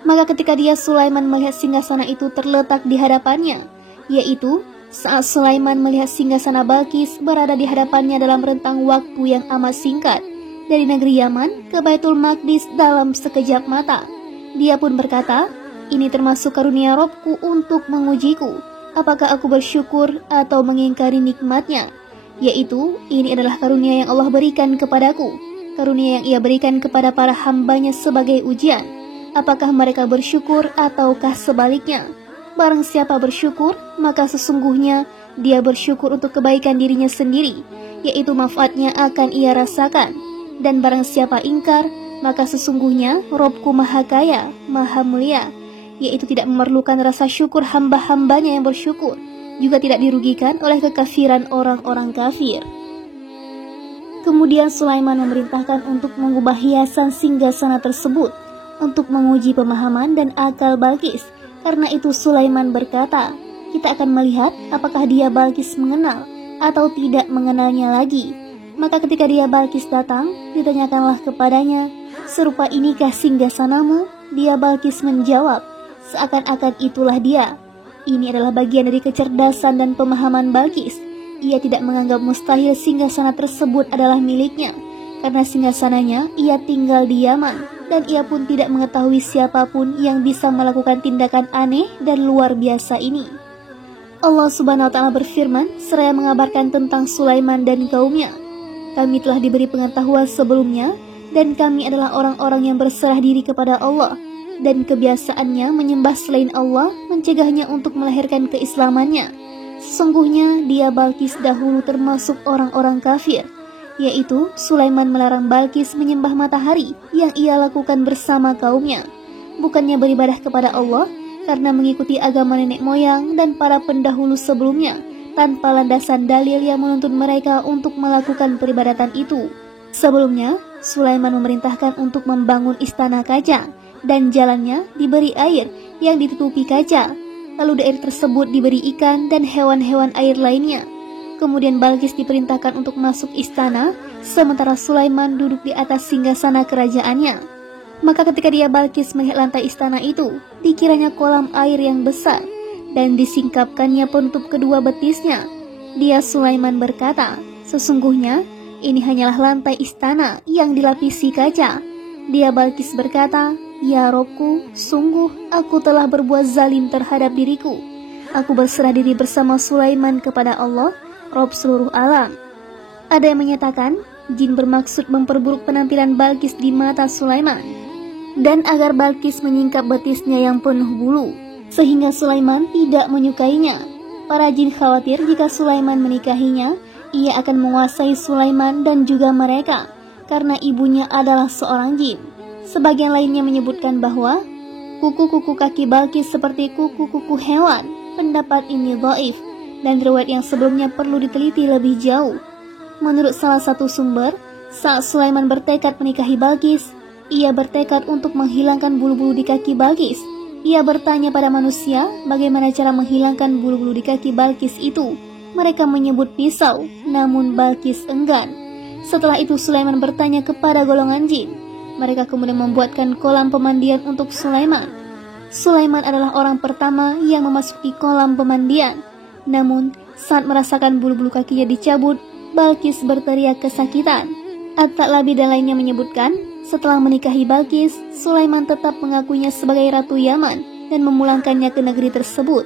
Maka ketika dia Sulaiman melihat singgasana itu terletak di hadapannya, yaitu saat Sulaiman melihat singgasana Balqis berada di hadapannya dalam rentang waktu yang amat singkat, dari negeri Yaman ke Baitul Maqdis dalam sekejap mata. Dia pun berkata, ini termasuk karunia Robku untuk mengujiku, apakah aku bersyukur atau mengingkari nikmatnya. Yaitu, ini adalah karunia yang Allah berikan kepadaku, karunia yang ia berikan kepada para hambanya sebagai ujian. Apakah mereka bersyukur ataukah sebaliknya? Barang siapa bersyukur, maka sesungguhnya dia bersyukur untuk kebaikan dirinya sendiri, yaitu manfaatnya akan ia rasakan. Dan barang siapa ingkar, maka sesungguhnya Robku Maha Kaya, Maha Mulia, yaitu tidak memerlukan rasa syukur hamba-hambanya yang bersyukur, juga tidak dirugikan oleh kekafiran orang-orang kafir. Kemudian Sulaiman memerintahkan untuk mengubah hiasan singgasana tersebut, untuk menguji pemahaman dan akal Balqis. Karena itu Sulaiman berkata, kita akan melihat apakah dia Balqis mengenal atau tidak mengenalnya lagi. Maka ketika dia Balqis datang, ditanyakanlah kepadanya, serupa inikah singgasanamu? Dia Balqis menjawab, seakan-akan itulah dia. Ini adalah bagian dari kecerdasan dan pemahaman Balqis. Ia tidak menganggap mustahil singgasana tersebut adalah miliknya, karena singgasananya ia tinggal di Yaman, dan ia pun tidak mengetahui siapapun yang bisa melakukan tindakan aneh dan luar biasa ini. Allah Subhanahu wa Ta'ala berfirman seraya mengabarkan tentang Sulaiman dan kaumnya. Kami telah diberi pengetahuan sebelumnya, dan kami adalah orang-orang yang berserah diri kepada Allah, dan kebiasaannya menyembah selain Allah mencegahnya untuk melahirkan keislamannya. Sesungguhnya dia Balqis dahulu termasuk orang-orang kafir, yaitu Sulaiman melarang Balqis menyembah matahari yang ia lakukan bersama kaumnya, bukannya beribadah kepada Allah karena mengikuti agama nenek moyang dan para pendahulu sebelumnya, tanpa landasan dalil yang menuntun mereka untuk melakukan peribadatan itu. Sebelumnya, Sulaiman memerintahkan untuk membangun istana kaca, dan jalannya diberi air yang ditutupi kaca, lalu di air tersebut diberi ikan dan hewan-hewan air lainnya. Kemudian Balqis diperintahkan untuk masuk istana, sementara Sulaiman duduk di atas singgasana kerajaannya. Maka ketika dia Balqis melihat lantai istana itu, dikiranya kolam air yang besar, dan disingkapkannya penutup kedua betisnya. Dia Sulaiman berkata, sesungguhnya ini hanyalah lantai istana yang dilapisi kaca. Dia Balqis berkata, ya Robku, sungguh aku telah berbuat zalim terhadap diriku. Aku berserah diri bersama Sulaiman kepada Allah, Rob seluruh alam. Ada yang menyatakan, jin bermaksud memperburuk penampilan Balqis di mata Sulaiman, dan agar Balqis menyingkap betisnya yang penuh bulu, sehingga Sulaiman tidak menyukainya. Para jin khawatir jika Sulaiman menikahinya, ia akan menguasai Sulaiman dan juga mereka, karena ibunya adalah seorang jin. Sebagian lainnya menyebutkan bahwa kuku-kuku kaki Balqis seperti kuku-kuku hewan. Pendapat ini dhaif, dan riwayat yang sebelumnya perlu diteliti lebih jauh. Menurut salah satu sumber, saat Sulaiman bertekad menikahi Balqis, ia bertekad untuk menghilangkan bulu-bulu di kaki Balqis. Ia bertanya pada manusia bagaimana cara menghilangkan bulu-bulu di kaki Balqis itu. Mereka menyebut pisau, namun Balqis enggan. Setelah itu Sulaiman bertanya kepada golongan jin. Mereka kemudian membuatkan kolam pemandian untuk Sulaiman. Sulaiman adalah orang pertama yang memasuki kolam pemandian. Namun saat merasakan bulu-bulu kakinya dicabut, Balqis berteriak kesakitan. At-Ta'labi dan lainnya menyebutkan, setelah menikahi Balqis, Sulaiman tetap mengakuinya sebagai Ratu Yaman dan memulangkannya ke negeri tersebut.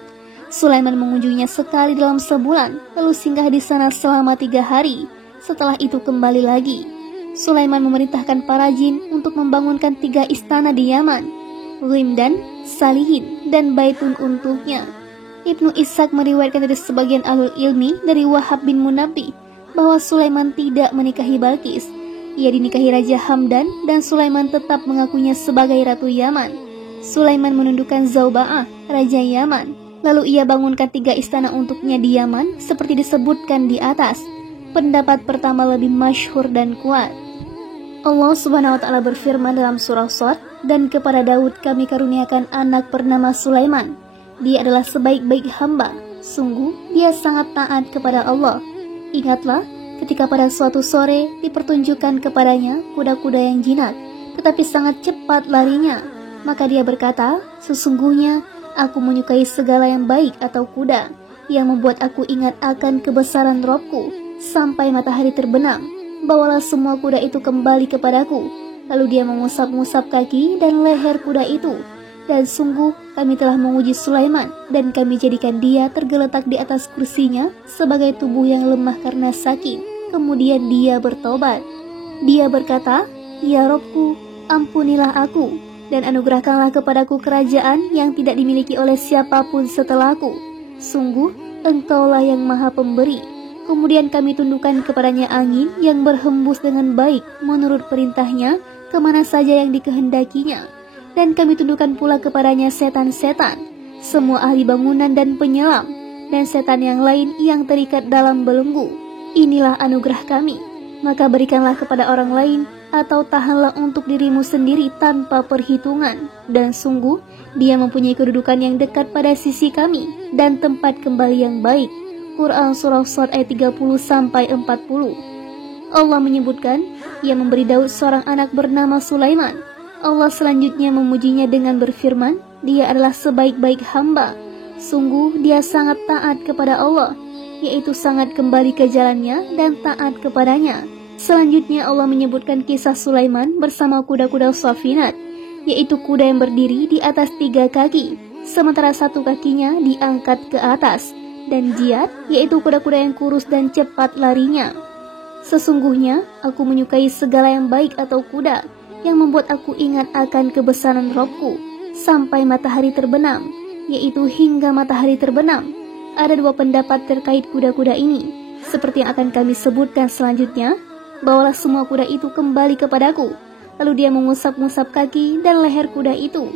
Sulaiman mengunjunginya sekali dalam sebulan, lalu singgah di sana selama 3 hari. Setelah itu kembali lagi. Sulaiman memerintahkan para jin untuk membangunkan 3 istana di Yaman, Ghimdan, Salihin, dan Baitun untuknya. Ibnu Ishaq meriwayatkan dari sebagian ahlul ilmi dari Wahab bin Munabbih bahwa Sulaiman tidak menikahi Balqis. Ia dinikahi Raja Hamdan dan Sulaiman tetap mengakuinya sebagai Ratu Yaman. Sulaiman menundukkan Zauba'ah, Raja Yaman, Lalu ia bangunkan 3 istana untuknya di Yaman seperti disebutkan di atas. Pendapat pertama lebih masyhur dan kuat. Allah Subhanahu wa Ta'ala berfirman dalam surah Shad, dan kepada Daud kami karuniakan anak bernama Sulaiman. Dia adalah sebaik-baik hamba. Sungguh dia sangat taat kepada Allah. Ingatlah ketika pada suatu sore dipertunjukkan kepadanya kuda-kuda yang jinak, tetapi sangat cepat larinya. Maka dia berkata, sesungguhnya aku menyukai segala yang baik atau kuda, yang membuat aku ingat akan kebesaran Robku sampai matahari terbenam. Bawalah semua kuda itu kembali kepadaku. Lalu dia mengusap-ngusap kaki dan leher kuda itu. Dan sungguh kami telah menguji Sulaiman, dan kami jadikan dia tergeletak di atas kursinya sebagai tubuh yang lemah karena sakit. Kemudian dia bertobat. Dia berkata, ya Robku, ampunilah aku, dan anugerahkanlah kepadaku kerajaan yang tidak dimiliki oleh siapapun setelahku. Sungguh engkaulah yang maha pemberi. Kemudian kami tundukkan kepadanya angin yang berhembus dengan baik menurut perintahnya kemana saja yang dikehendakinya. Dan kami tundukkan pula kepadanya setan-setan, semua ahli bangunan dan penyelam, dan setan yang lain yang terikat dalam belenggu. Inilah anugerah kami, maka berikanlah kepada orang lain atau tahanlah untuk dirimu sendiri tanpa perhitungan. Dan sungguh dia mempunyai kedudukan yang dekat pada sisi kami dan tempat kembali yang baik. Quran Surah Shad ayat 30-40. Allah menyebutkan ia memberi Daud seorang anak bernama Sulaiman. Allah selanjutnya memujinya dengan berfirman, dia adalah sebaik-baik hamba. Sungguh dia sangat taat kepada Allah, yaitu sangat kembali ke jalannya dan taat kepadanya. Selanjutnya Allah menyebutkan kisah Sulaiman bersama kuda-kuda Safinat, yaitu kuda yang berdiri di atas 3 kaki, sementara 1 kakinya diangkat ke atas, dan Jiyad, yaitu kuda-kuda yang kurus dan cepat larinya. Sesungguhnya aku menyukai segala yang baik atau kuda, yang membuat aku ingat akan kebesaran Robku sampai matahari terbenam, yaitu hingga matahari terbenam. Ada 2 pendapat terkait kuda-kuda ini, seperti yang akan kami sebutkan selanjutnya. Bawalah semua kuda itu kembali kepadaku. Lalu dia mengusap-ngusap kaki dan leher kuda itu.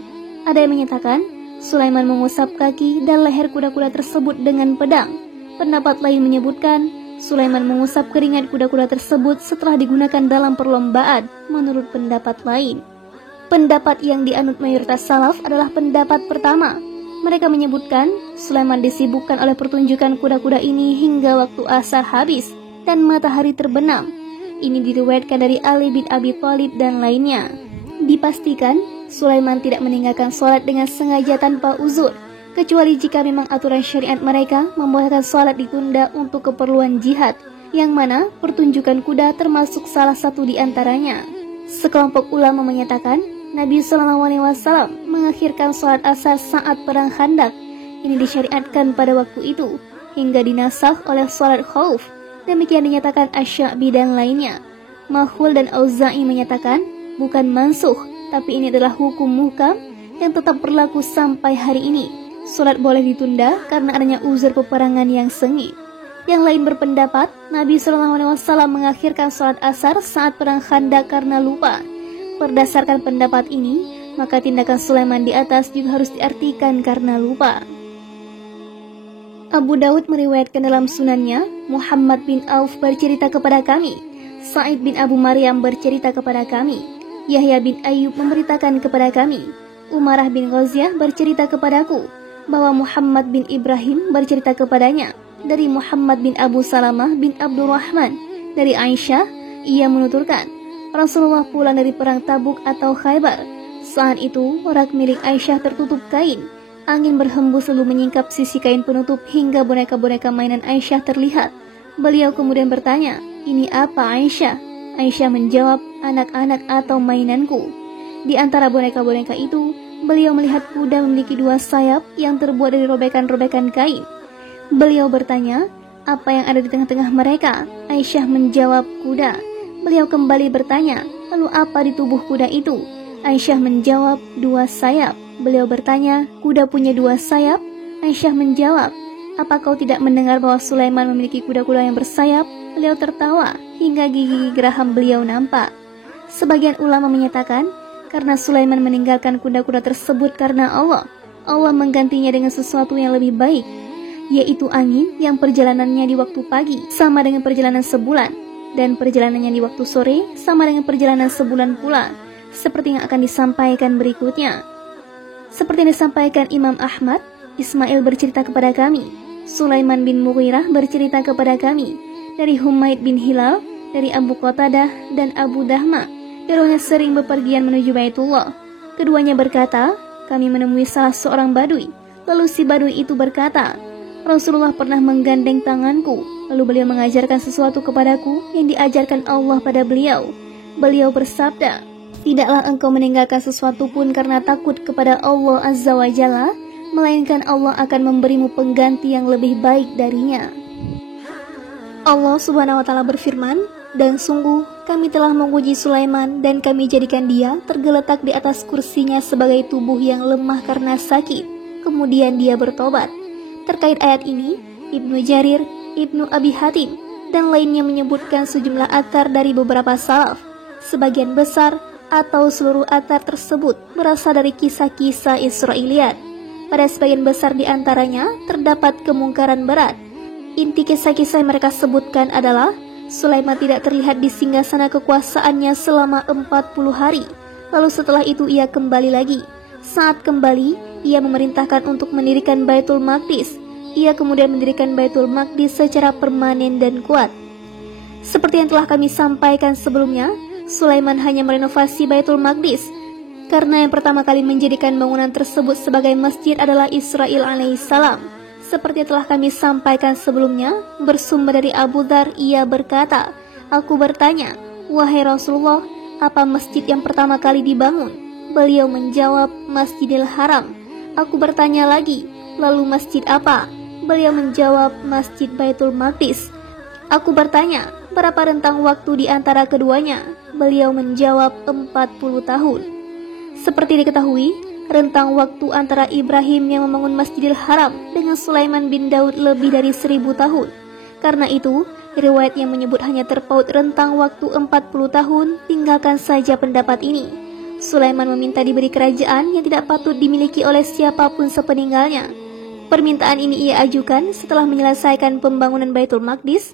Ada yang menyatakan Sulaiman mengusap kaki dan leher kuda-kuda tersebut dengan pedang. Pendapat lain menyebutkan Sulaiman mengusap keringat kuda-kuda tersebut setelah digunakan dalam perlombaan, menurut pendapat lain. Pendapat yang dianut mayoritas salaf adalah pendapat pertama. Mereka menyebutkan Sulaiman disibukkan oleh pertunjukan kuda-kuda ini hingga waktu asar habis dan matahari terbenam. Ini diriwayatkan dari Ali bin Abi Thalib dan lainnya. Dipastikan Sulaiman tidak meninggalkan sholat dengan sengaja tanpa uzur, kecuali jika memang aturan syariat mereka membolehkan sholat ditunda untuk keperluan jihad, yang mana pertunjukan kuda termasuk salah satu di antaranya. Sekelompok ulama menyatakan Nabi SAW mengakhirkan sholat asar saat perang Khandaq. Ini disyariatkan pada waktu itu hingga dinasakh oleh sholat khauf. Demikian dinyatakan Asy-Sya'bi dan lainnya. Makhul dan Auza'i menyatakan bukan mansukh, tapi ini adalah hukum muhkam yang tetap berlaku sampai hari ini. Sholat boleh ditunda karena adanya uzur peperangan yang sengit. Yang lain berpendapat Nabi SAW mengakhirkan sholat asar saat perang Khandaq karena lupa. Berdasarkan pendapat ini, maka tindakan Sulaiman di atas juga harus diartikan karena lupa. Abu Daud meriwayatkan dalam sunannya, Muhammad bin Auf bercerita kepada kami, Sa'id bin Abu Maryam bercerita kepada kami, Yahya bin Ayyub memberitakan kepada kami, Umarah bin Ghaziyah bercerita kepadaku, bahwa Muhammad bin Ibrahim bercerita kepadanya, dari Muhammad bin Abu Salamah bin Abdurrahman, dari Aisyah, ia menuturkan, Rasulullah pulang dari perang Tabuk atau Khaybar. Saat itu, rak milik Aisyah tertutup kain. Angin berhembus lalu menyingkap sisi kain penutup hingga boneka-boneka mainan Aisyah terlihat. Beliau kemudian bertanya, ini apa Aisyah? Aisyah menjawab, anak-anak atau mainanku. Di antara boneka-boneka itu, beliau melihat kuda memiliki 2 sayap yang terbuat dari robekan-robekan kain. Beliau bertanya, apa yang ada di tengah-tengah mereka? Aisyah menjawab, kuda. Beliau kembali bertanya, lalu apa di tubuh kuda itu? Aisyah menjawab, 2 sayap. Beliau bertanya, kuda punya 2 sayap? Aisyah menjawab, apa kau tidak mendengar bahwa Sulaiman memiliki kuda-kuda yang bersayap? Beliau tertawa, hingga gigi geraham beliau nampak. Sebagian ulama menyatakan, karena Sulaiman meninggalkan kuda-kuda tersebut karena Allah. Allah menggantinya dengan sesuatu yang lebih baik, yaitu angin yang perjalanannya di waktu pagi sama dengan perjalanan sebulan, dan perjalanannya di waktu sore sama dengan perjalanan sebulan pula, seperti yang akan disampaikan berikutnya. Seperti yang disampaikan Imam Ahmad, Ismail bercerita kepada kami, Sulaiman bin Mughirah bercerita kepada kami, dari Humaid bin Hilal, dari Abu Qatadah dan Abu Dahma, keduanya sering bepergian menuju Baitullah. Keduanya berkata, kami menemui salah seorang badui, lalu si badui itu berkata, Rasulullah pernah menggandeng tanganku, lalu beliau mengajarkan sesuatu kepadaku yang diajarkan Allah pada beliau. Beliau bersabda, tidaklah engkau meninggalkan sesuatu pun karena takut kepada Allah Azza wa Jalla, melainkan Allah akan memberimu pengganti yang lebih baik darinya. Allah Subhanahu wa Ta'ala berfirman, dan sungguh kami telah menguji Sulaiman dan kami jadikan dia tergeletak di atas kursinya sebagai tubuh yang lemah karena sakit. Kemudian dia bertobat. Terkait ayat ini, Ibnu Jarir, Ibnu Abi Hatim, dan lainnya menyebutkan sejumlah athar dari beberapa salaf. Sebagian besar atau seluruh athar tersebut berasal dari kisah-kisah Israiliyat. Pada sebagian besar di antaranya terdapat kemungkaran berat. Inti kisah-kisah yang mereka sebutkan adalah Sulaiman tidak terlihat di singgasana kekuasaannya selama 40 hari. Lalu setelah itu ia kembali lagi. Saat kembali, ia memerintahkan untuk mendirikan Baitul Maqdis. Ia kemudian mendirikan Baitul Maqdis secara permanen dan kuat. Seperti yang telah kami sampaikan sebelumnya, Sulaiman hanya merenovasi Baitul Maqdis karena yang pertama kali menjadikan bangunan tersebut sebagai masjid adalah Israil alaihissalam. Seperti yang telah kami sampaikan sebelumnya, bersumber dari Abu Dzar, ia berkata, aku bertanya, wahai Rasulullah, apa masjid yang pertama kali dibangun? Beliau menjawab, Masjidil Haram. Aku bertanya lagi, lalu masjid apa? Beliau menjawab, Masjid Baitul Maqdis. Aku bertanya, berapa rentang waktu di antara keduanya? Beliau menjawab 40 tahun. Seperti diketahui, rentang waktu antara Ibrahim yang membangun Masjidil Haram dengan Sulaiman bin Daud lebih dari 1000 tahun. Karena itu, riwayat yang menyebut hanya terpaut rentang waktu 40 tahun, tinggalkan saja pendapat ini. Sulaiman meminta diberi kerajaan yang tidak patut dimiliki oleh siapapun sepeninggalnya. Permintaan ini ia ajukan setelah menyelesaikan pembangunan Baitul Maqdis.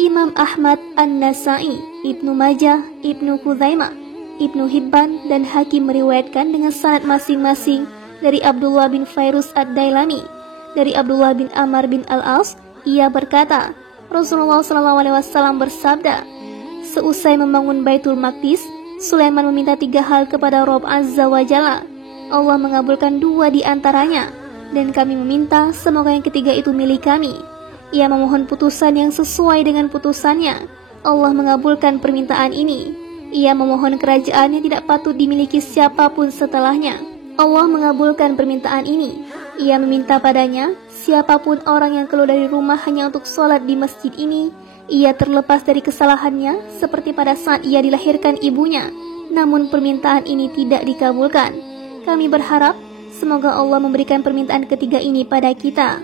Imam Ahmad, An-Nasai, Ibnu Majah, Ibnu Khuzaimah, Ibnu Hibban, dan Hakim meriwayatkan dengan sanad masing-masing dari Abdullah bin Fairuz Ad-Dailami, dari Abdullah bin Amr bin Al-As. Ia berkata, Rasulullah SAW bersabda, seusai membangun Baitul Maqdis, Sulaiman meminta 3 hal kepada Rabb Azza wa Jalla. Allah mengabulkan 2 di antaranya, dan kami meminta semoga yang ketiga itu milik kami. Ia memohon putusan yang sesuai dengan putusannya. Allah mengabulkan permintaan ini. Ia memohon kerajaan yang tidak patut dimiliki siapapun setelahnya. Allah mengabulkan permintaan ini. Ia meminta padanya, siapapun orang yang keluar dari rumah hanya untuk sholat di masjid ini, ia terlepas dari kesalahannya seperti pada saat ia dilahirkan ibunya. Namun permintaan ini tidak dikabulkan. Kami berharap semoga Allah memberikan permintaan ketiga ini pada kita.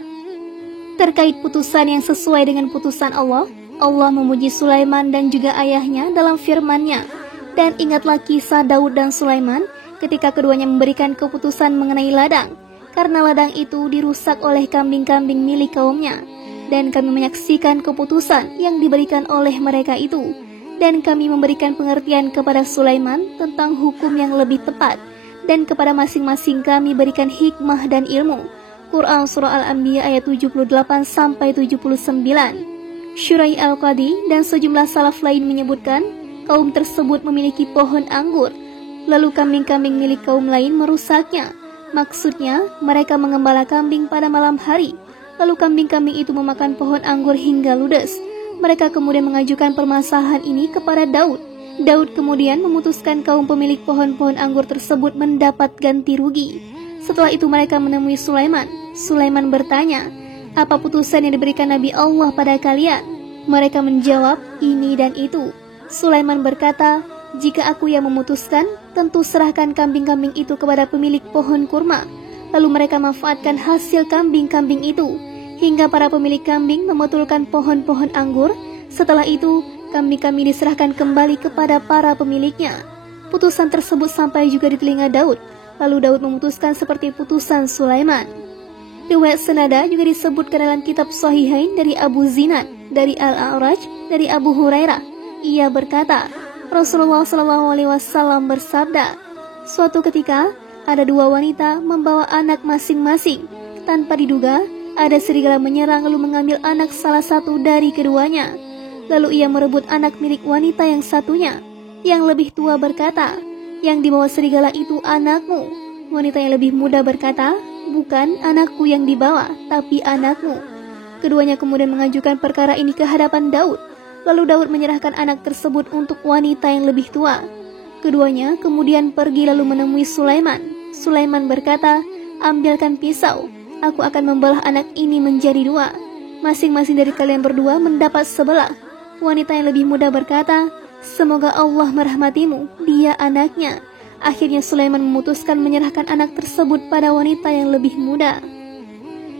Terkait putusan yang sesuai dengan putusan Allah, Allah memuji Sulaiman dan juga ayahnya dalam firman-Nya. Dan ingatlah kisah Daud dan Sulaiman ketika keduanya memberikan keputusan mengenai ladang, karena ladang itu dirusak oleh kambing-kambing milik kaumnya. Dan kami menyaksikan keputusan yang diberikan oleh mereka itu. Dan kami memberikan pengertian kepada Sulaiman tentang hukum yang lebih tepat. Dan kepada masing-masing kami berikan hikmah dan ilmu. Quran Surah Al-Anbiya ayat 78-79. Syurai Al-Qadi dan sejumlah salaf lain menyebutkan, kaum tersebut memiliki pohon anggur. Lalu kambing-kambing milik kaum lain merusaknya. Maksudnya, mereka mengembala kambing pada malam hari. Lalu kambing-kambing itu memakan pohon anggur hingga ludes. Mereka kemudian mengajukan permasalahan ini kepada Daud. Daud kemudian memutuskan kaum pemilik pohon-pohon anggur tersebut mendapat ganti rugi. Setelah itu mereka menemui Sulaiman. Sulaiman bertanya, apa putusan yang diberikan Nabi Allah pada kalian? Mereka menjawab, ini dan itu. Sulaiman berkata, jika aku yang memutuskan, tentu serahkan kambing-kambing itu kepada pemilik pohon kurma. Lalu mereka manfaatkan hasil kambing-kambing itu, hingga para pemilik kambing membetulkan pohon-pohon anggur. Setelah itu, kambing-kambing diserahkan kembali kepada para pemiliknya. Putusan tersebut sampai juga di telinga Daud. Lalu Daud memutuskan seperti putusan Sulaiman. Riwayat senada juga disebutkan dalam kitab Sahihain dari Abu Zinad, dari Al-A'raj, dari Abu Hurairah. Ia berkata, Rasulullah SAW bersabda, suatu ketika ada dua wanita membawa anak masing-masing. Tanpa diduga, ada serigala menyerang lalu mengambil anak salah satu dari keduanya. Lalu ia merebut anak milik wanita yang satunya. Yang lebih tua berkata, yang dibawa serigala itu anakmu. Wanita yang lebih muda berkata, bukan anakku yang dibawa, tapi anakmu. Keduanya kemudian mengajukan perkara ini ke hadapan Daud. Lalu Daud menyerahkan anak tersebut untuk wanita yang lebih tua. Keduanya kemudian pergi lalu menemui Sulaiman. Sulaiman berkata, ambilkan pisau, aku akan membelah anak ini menjadi dua. Masing-masing dari kalian berdua mendapat sebelah. Wanita yang lebih muda berkata, semoga Allah merahmatimu, dia anaknya. Akhirnya Sulaiman memutuskan menyerahkan anak tersebut pada wanita yang lebih muda.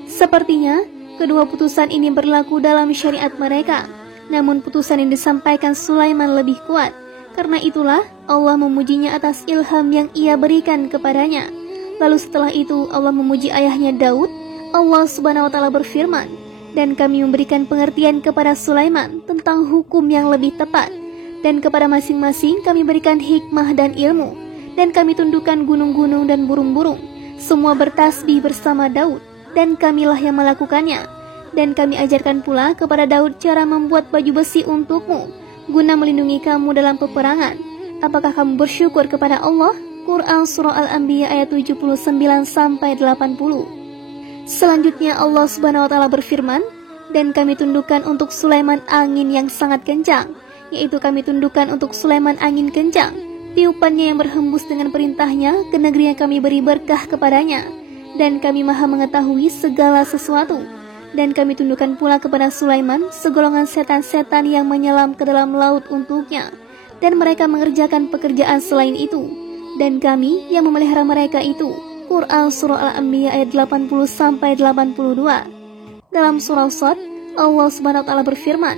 Sepertinya, kedua putusan ini berlaku dalam syariat mereka. Namun putusan yang disampaikan Sulaiman lebih kuat. Karena itulah Allah memujinya atas ilham yang ia berikan kepadanya. Lalu setelah itu Allah memuji ayahnya Daud. Allah Subhanahu wa taala berfirman, dan kami memberikan pengertian kepada Sulaiman tentang hukum yang lebih tepat. Dan kepada masing-masing kami berikan hikmah dan ilmu. Dan kami tundukkan gunung-gunung dan burung-burung. Semua bertasbih bersama Daud. Dan kamilah yang melakukannya. Dan kami ajarkan pula kepada Daud cara membuat baju besi untukmu, guna melindungi kamu dalam peperangan. Apakah kamu bersyukur kepada Allah? Quran Surah Al-Anbiya ayat 79-80. Selanjutnya Allah Subhanahu wa taala berfirman, dan kami tundukkan untuk Sulaiman angin yang sangat kencang, yaitu kami tundukkan untuk Sulaiman angin kencang, tiupannya yang berhembus dengan perintahnya ke negeri yang kami beri berkah kepadanya, dan kami maha mengetahui segala sesuatu. Dan kami tundukkan pula kepada Sulaiman segolongan setan-setan yang menyelam ke dalam laut untuknya, dan mereka mengerjakan pekerjaan selain itu, dan kami yang memelihara mereka itu. Quran Surah Al-Anbiya ayat 80-82. Dalam surah Shad, Allah Subhanahu wa taala berfirman,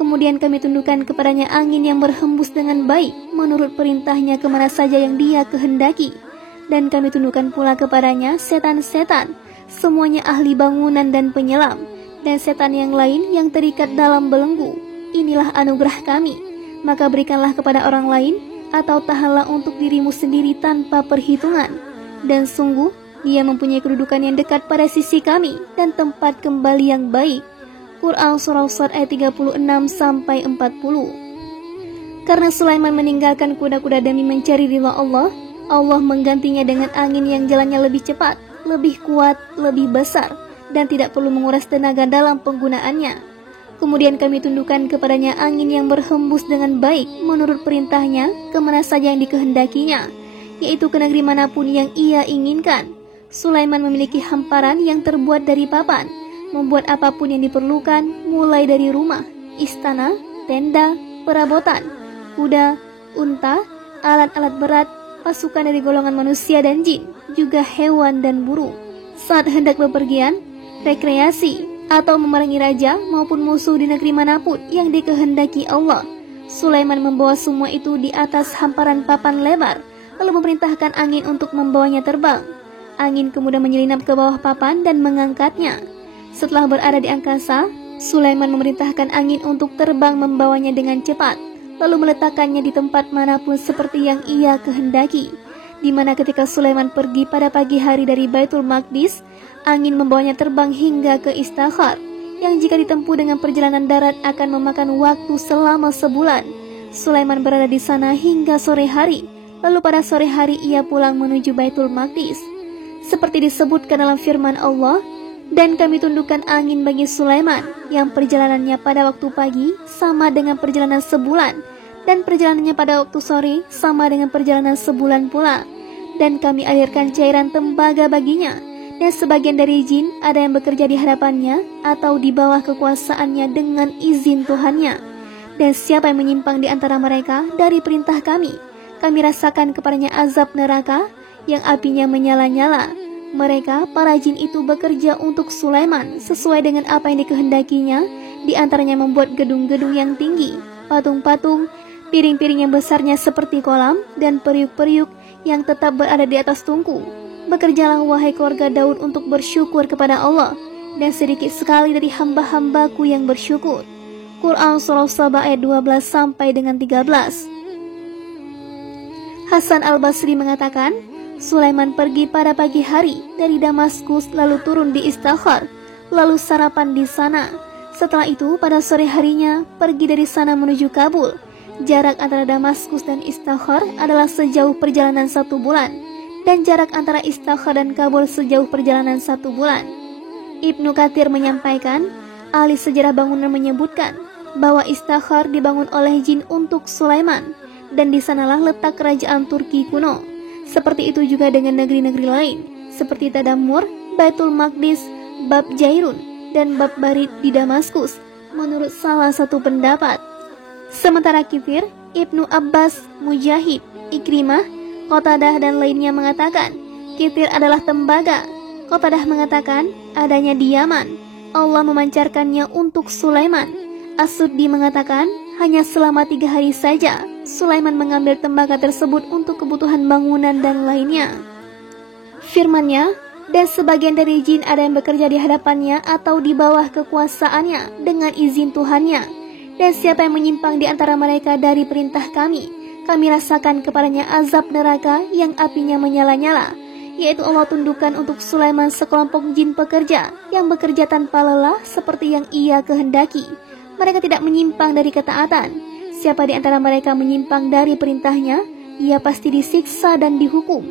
kemudian kami tundukkan kepadanya angin yang berhembus dengan baik menurut perintahnya kemana saja yang dia kehendaki. Dan kami tundukkan pula kepadanya setan-setan, semuanya ahli bangunan dan penyelam, dan setan yang lain yang terikat dalam belenggu. Inilah anugerah kami, maka berikanlah kepada orang lain, atau tahanlah untuk dirimu sendiri tanpa perhitungan. Dan sungguh, dia mempunyai kedudukan yang dekat pada sisi kami, dan tempat kembali yang baik. Quran Surah Shad ayat 36-40. Karena Sulaiman meninggalkan kuda-kuda demi mencari ridha Allah, Allah menggantinya dengan angin yang jalannya lebih cepat, lebih kuat, lebih besar, dan tidak perlu menguras tenaga dalam penggunaannya. Kemudian kami tundukkan kepadanya angin yang berhembus dengan baik menurut perintahnya kemana saja yang dikehendakinya, yaitu ke negeri manapun yang ia inginkan. Sulaiman memiliki hamparan yang terbuat dari papan, membuat apapun yang diperlukan, mulai dari rumah, istana, tenda, perabotan, kuda, unta, alat-alat berat, pasukan dari golongan manusia dan jin, juga hewan dan burung. Saat hendak bepergian, rekreasi, atau memerangi raja maupun musuh di negeri manapun yang dikehendaki Allah, Sulaiman membawa semua itu di atas hamparan papan lebar, lalu memerintahkan angin untuk membawanya terbang. Angin kemudian menyelinap ke bawah papan dan mengangkatnya. Setelah berada di angkasa, Sulaiman memerintahkan angin untuk terbang membawanya dengan cepat, lalu meletakkannya di tempat manapun seperti yang ia kehendaki. Di mana ketika Sulaiman pergi pada pagi hari dari Baitul Maqdis, angin membawanya terbang hingga ke Istakhar, yang jika ditempuh dengan perjalanan darat akan memakan waktu selama sebulan. Sulaiman berada di sana hingga sore hari, lalu pada sore hari ia pulang menuju Baitul Maqdis. Seperti disebutkan dalam firman Allah, dan kami tundukkan angin bagi Sulaiman, yang perjalanannya pada waktu pagi sama dengan perjalanan sebulan, dan perjalanannya pada waktu sore sama dengan perjalanan sebulan pula. Dan kami alirkan cairan tembaga baginya, dan sebagian dari jin ada yang bekerja di hadapannya atau di bawah kekuasaannya dengan izin Tuhannya. Dan siapa yang menyimpang di antara mereka dari perintah kami rasakan kepadanya azab neraka yang apinya menyala-nyala. Mereka, para jin itu bekerja untuk Sulaiman sesuai dengan apa yang dikehendakinya, di antaranya membuat gedung-gedung yang tinggi, patung-patung, piring-piring yang besarnya seperti kolam, dan periuk-periuk yang tetap berada di atas tungku. Bekerjalah wahai keluarga Daud untuk bersyukur kepada Allah, dan sedikit sekali dari hamba-hambaku yang bersyukur. Quran Surah Saba ayat 12 sampai dengan 13. Hasan al-Basri mengatakan, Sulaiman pergi pada pagi hari dari Damaskus lalu turun di Istakhar, lalu sarapan di sana. Setelah itu pada sore harinya pergi dari sana menuju Kabul. Jarak antara Damaskus dan Istakhar adalah sejauh perjalanan 1 bulan, dan jarak antara Istakhar dan Kabul sejauh perjalanan 1 bulan. Ibnu Katsir menyampaikan, ahli sejarah bangunan menyebutkan bahwa Istakhar dibangun oleh jin untuk Sulaiman, dan di sanalah letak kerajaan Turki kuno. Seperti itu juga dengan negeri-negeri lain, seperti Tadamur, Baitul Maqdis, Bab Jairun, dan Bab Barid di Damaskus, menurut salah satu pendapat. Sementara Kithir, Ibnu Abbas, Mujahid, Ikrimah, Qatadah dan lainnya mengatakan, Kithir adalah tembaga. Qatadah mengatakan, adanya di Yaman. Allah memancarkannya untuk Sulaiman. As-Suddi mengatakan, hanya selama 3 hari saja Sulaiman mengambil tembaga tersebut untuk kebutuhan bangunan dan lainnya. Firman-Nya, dan sebagian dari jin ada yang bekerja di hadapannya atau di bawah kekuasaannya dengan izin Tuhannya. Dan siapa yang menyimpang di antara mereka dari perintah kami rasakan kepadanya azab neraka yang apinya menyala-nyala. Yaitu Allah tundukkan untuk Sulaiman sekelompok jin pekerja yang bekerja tanpa lelah seperti yang ia kehendaki. Mereka tidak menyimpang dari ketaatan. Siapa di antara mereka menyimpang dari perintahnya, ia pasti disiksa dan dihukum.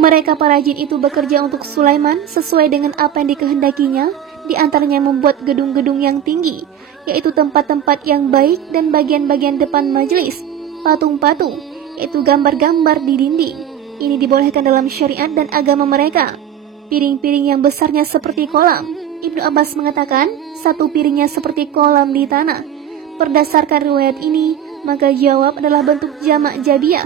Mereka para jin itu bekerja untuk Sulaiman sesuai dengan apa yang dikehendakinya, di antaranya membuat gedung-gedung yang tinggi, yaitu tempat-tempat yang baik dan bagian-bagian depan majelis, patung-patung, yaitu gambar-gambar di dinding. Ini dibolehkan dalam syariat dan agama mereka. Piring-piring yang besarnya seperti kolam. Ibnu Abbas mengatakan, 1 piringnya seperti kolam di tanah. Berdasarkan riwayat ini, maka jawab adalah bentuk jamak jabiyah,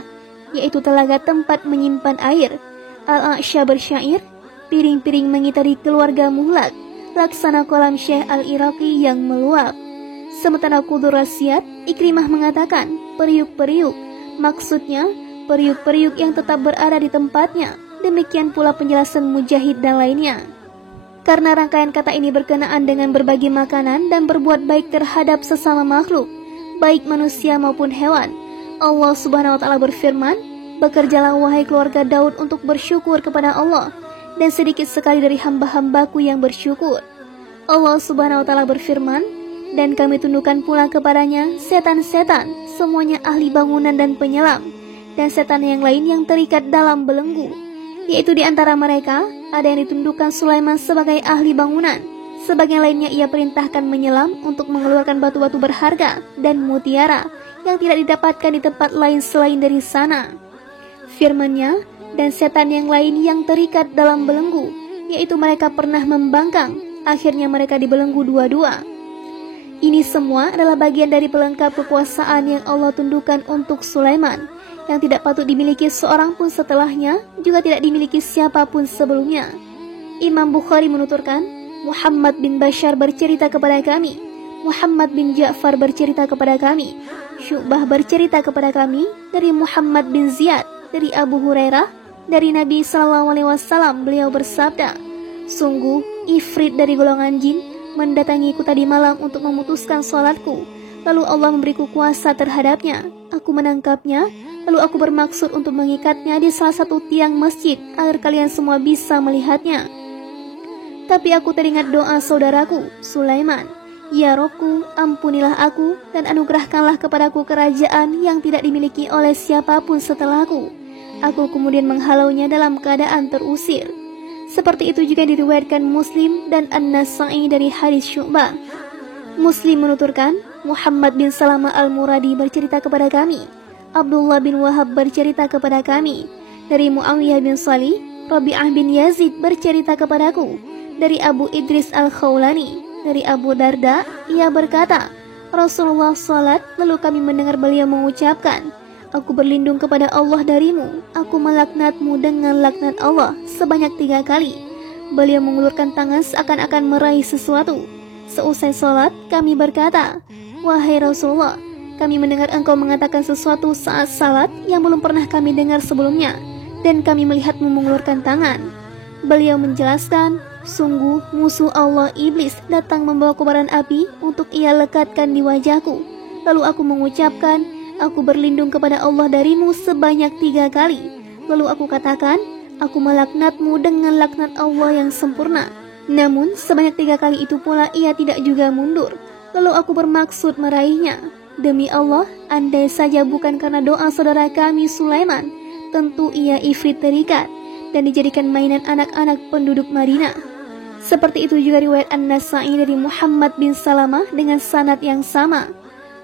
yaitu telaga tempat menyimpan air. Al-A'sya bersyair, piring-piring mengitari keluarga Muhlak, laksana kolam Syekh Al-Iraqi yang meluap. Sementara Qudur Rasyad, Ikrimah mengatakan, periuk-periuk, maksudnya periuk-periuk yang tetap berada di tempatnya. Demikian pula penjelasan Mujahid dan lainnya. Karena rangkaian kata ini berkenaan dengan berbagi makanan dan berbuat baik terhadap sesama makhluk, baik manusia maupun hewan. Allah Subhanahu wa Ta'ala berfirman, bekerjalah wahai keluarga Daud untuk bersyukur kepada Allah, dan sedikit sekali dari hamba-hambaku yang bersyukur. Allah Subhanahu wa Ta'ala berfirman, dan kami tundukkan pula kepadanya setan-setan, semuanya ahli bangunan dan penyelam, dan setan yang lain yang terikat dalam belenggu. Yaitu di antara mereka ada yang ditundukkan Sulaiman sebagai ahli bangunan, sebagian lainnya ia perintahkan menyelam untuk mengeluarkan batu-batu berharga dan mutiara yang tidak didapatkan di tempat lain selain dari sana. Firman-Nya, dan setan yang lain yang terikat dalam belenggu, yaitu mereka pernah membangkang, akhirnya mereka dibelenggu dua-dua. Ini semua adalah bagian dari pelengkap kekuasaan yang Allah tundukkan untuk Sulaiman, yang tidak patut dimiliki seorang pun setelahnya, juga tidak dimiliki siapapun sebelumnya. Imam Bukhari menuturkan, Muhammad bin Bashar bercerita kepada kami, Muhammad bin Ja'far bercerita kepada kami, Syu'bah bercerita kepada kami dari Muhammad bin Ziyad, dari Abu Hurairah, dari Nabi SAW, beliau bersabda, sungguh ifrit dari golongan jin mendatangiku tadi malam untuk memutuskan sholatku, lalu Allah memberiku kuasa terhadapnya. Aku menangkapnya, lalu aku bermaksud untuk mengikatnya di salah satu tiang masjid agar kalian semua bisa melihatnya. Tapi aku teringat doa saudaraku, Sulaiman, ya Robku, ampunilah aku dan anugerahkanlah kepadaku kerajaan yang tidak dimiliki oleh siapapun setelahku. Aku kemudian menghalaunya dalam keadaan terusir. Seperti itu juga diriwayatkan Muslim dan An-Nasa'i dari hadis Syu'bah. Muslim menuturkan, Muhammad bin Salamah al-Muradi bercerita kepada kami, Abdullah bin Wahab bercerita kepada kami, dari Muawiyah bin Salih, Rabi'ah bin Yazid bercerita kepadaku, dari Abu Idris al-Khawlani, dari Abu Darda, ia berkata, Rasulullah salat, lalu kami mendengar beliau mengucapkan, aku berlindung kepada Allah darimu, aku melaknatmu dengan laknat Allah sebanyak 3 kali. Beliau mengulurkan tangan seakan-akan meraih sesuatu. Seusai salat, kami berkata, wahai Rasulullah, kami mendengar engkau mengatakan sesuatu saat salat yang belum pernah kami dengar sebelumnya. dan kami melihatmu mengulurkan tangan. Beliau menjelaskan, sungguh musuh Allah iblis datang membawa kobaran api untuk ia lekatkan di wajahku. Lalu aku mengucapkan, aku berlindung kepada Allah darimu sebanyak 3 kali. Lalu aku katakan, aku melaknatmu dengan laknat Allah yang sempurna. Namun sebanyak 3 kali itu pula ia tidak juga mundur. Lalu aku bermaksud meraihnya. Demi Allah, andai saja bukan karena doa saudara kami Sulaiman, tentu ia ifrit terikat dan dijadikan mainan anak-anak penduduk Madinah. Seperti itu juga riwayat An-Nasa'i dari Muhammad bin Salamah dengan sanad yang sama.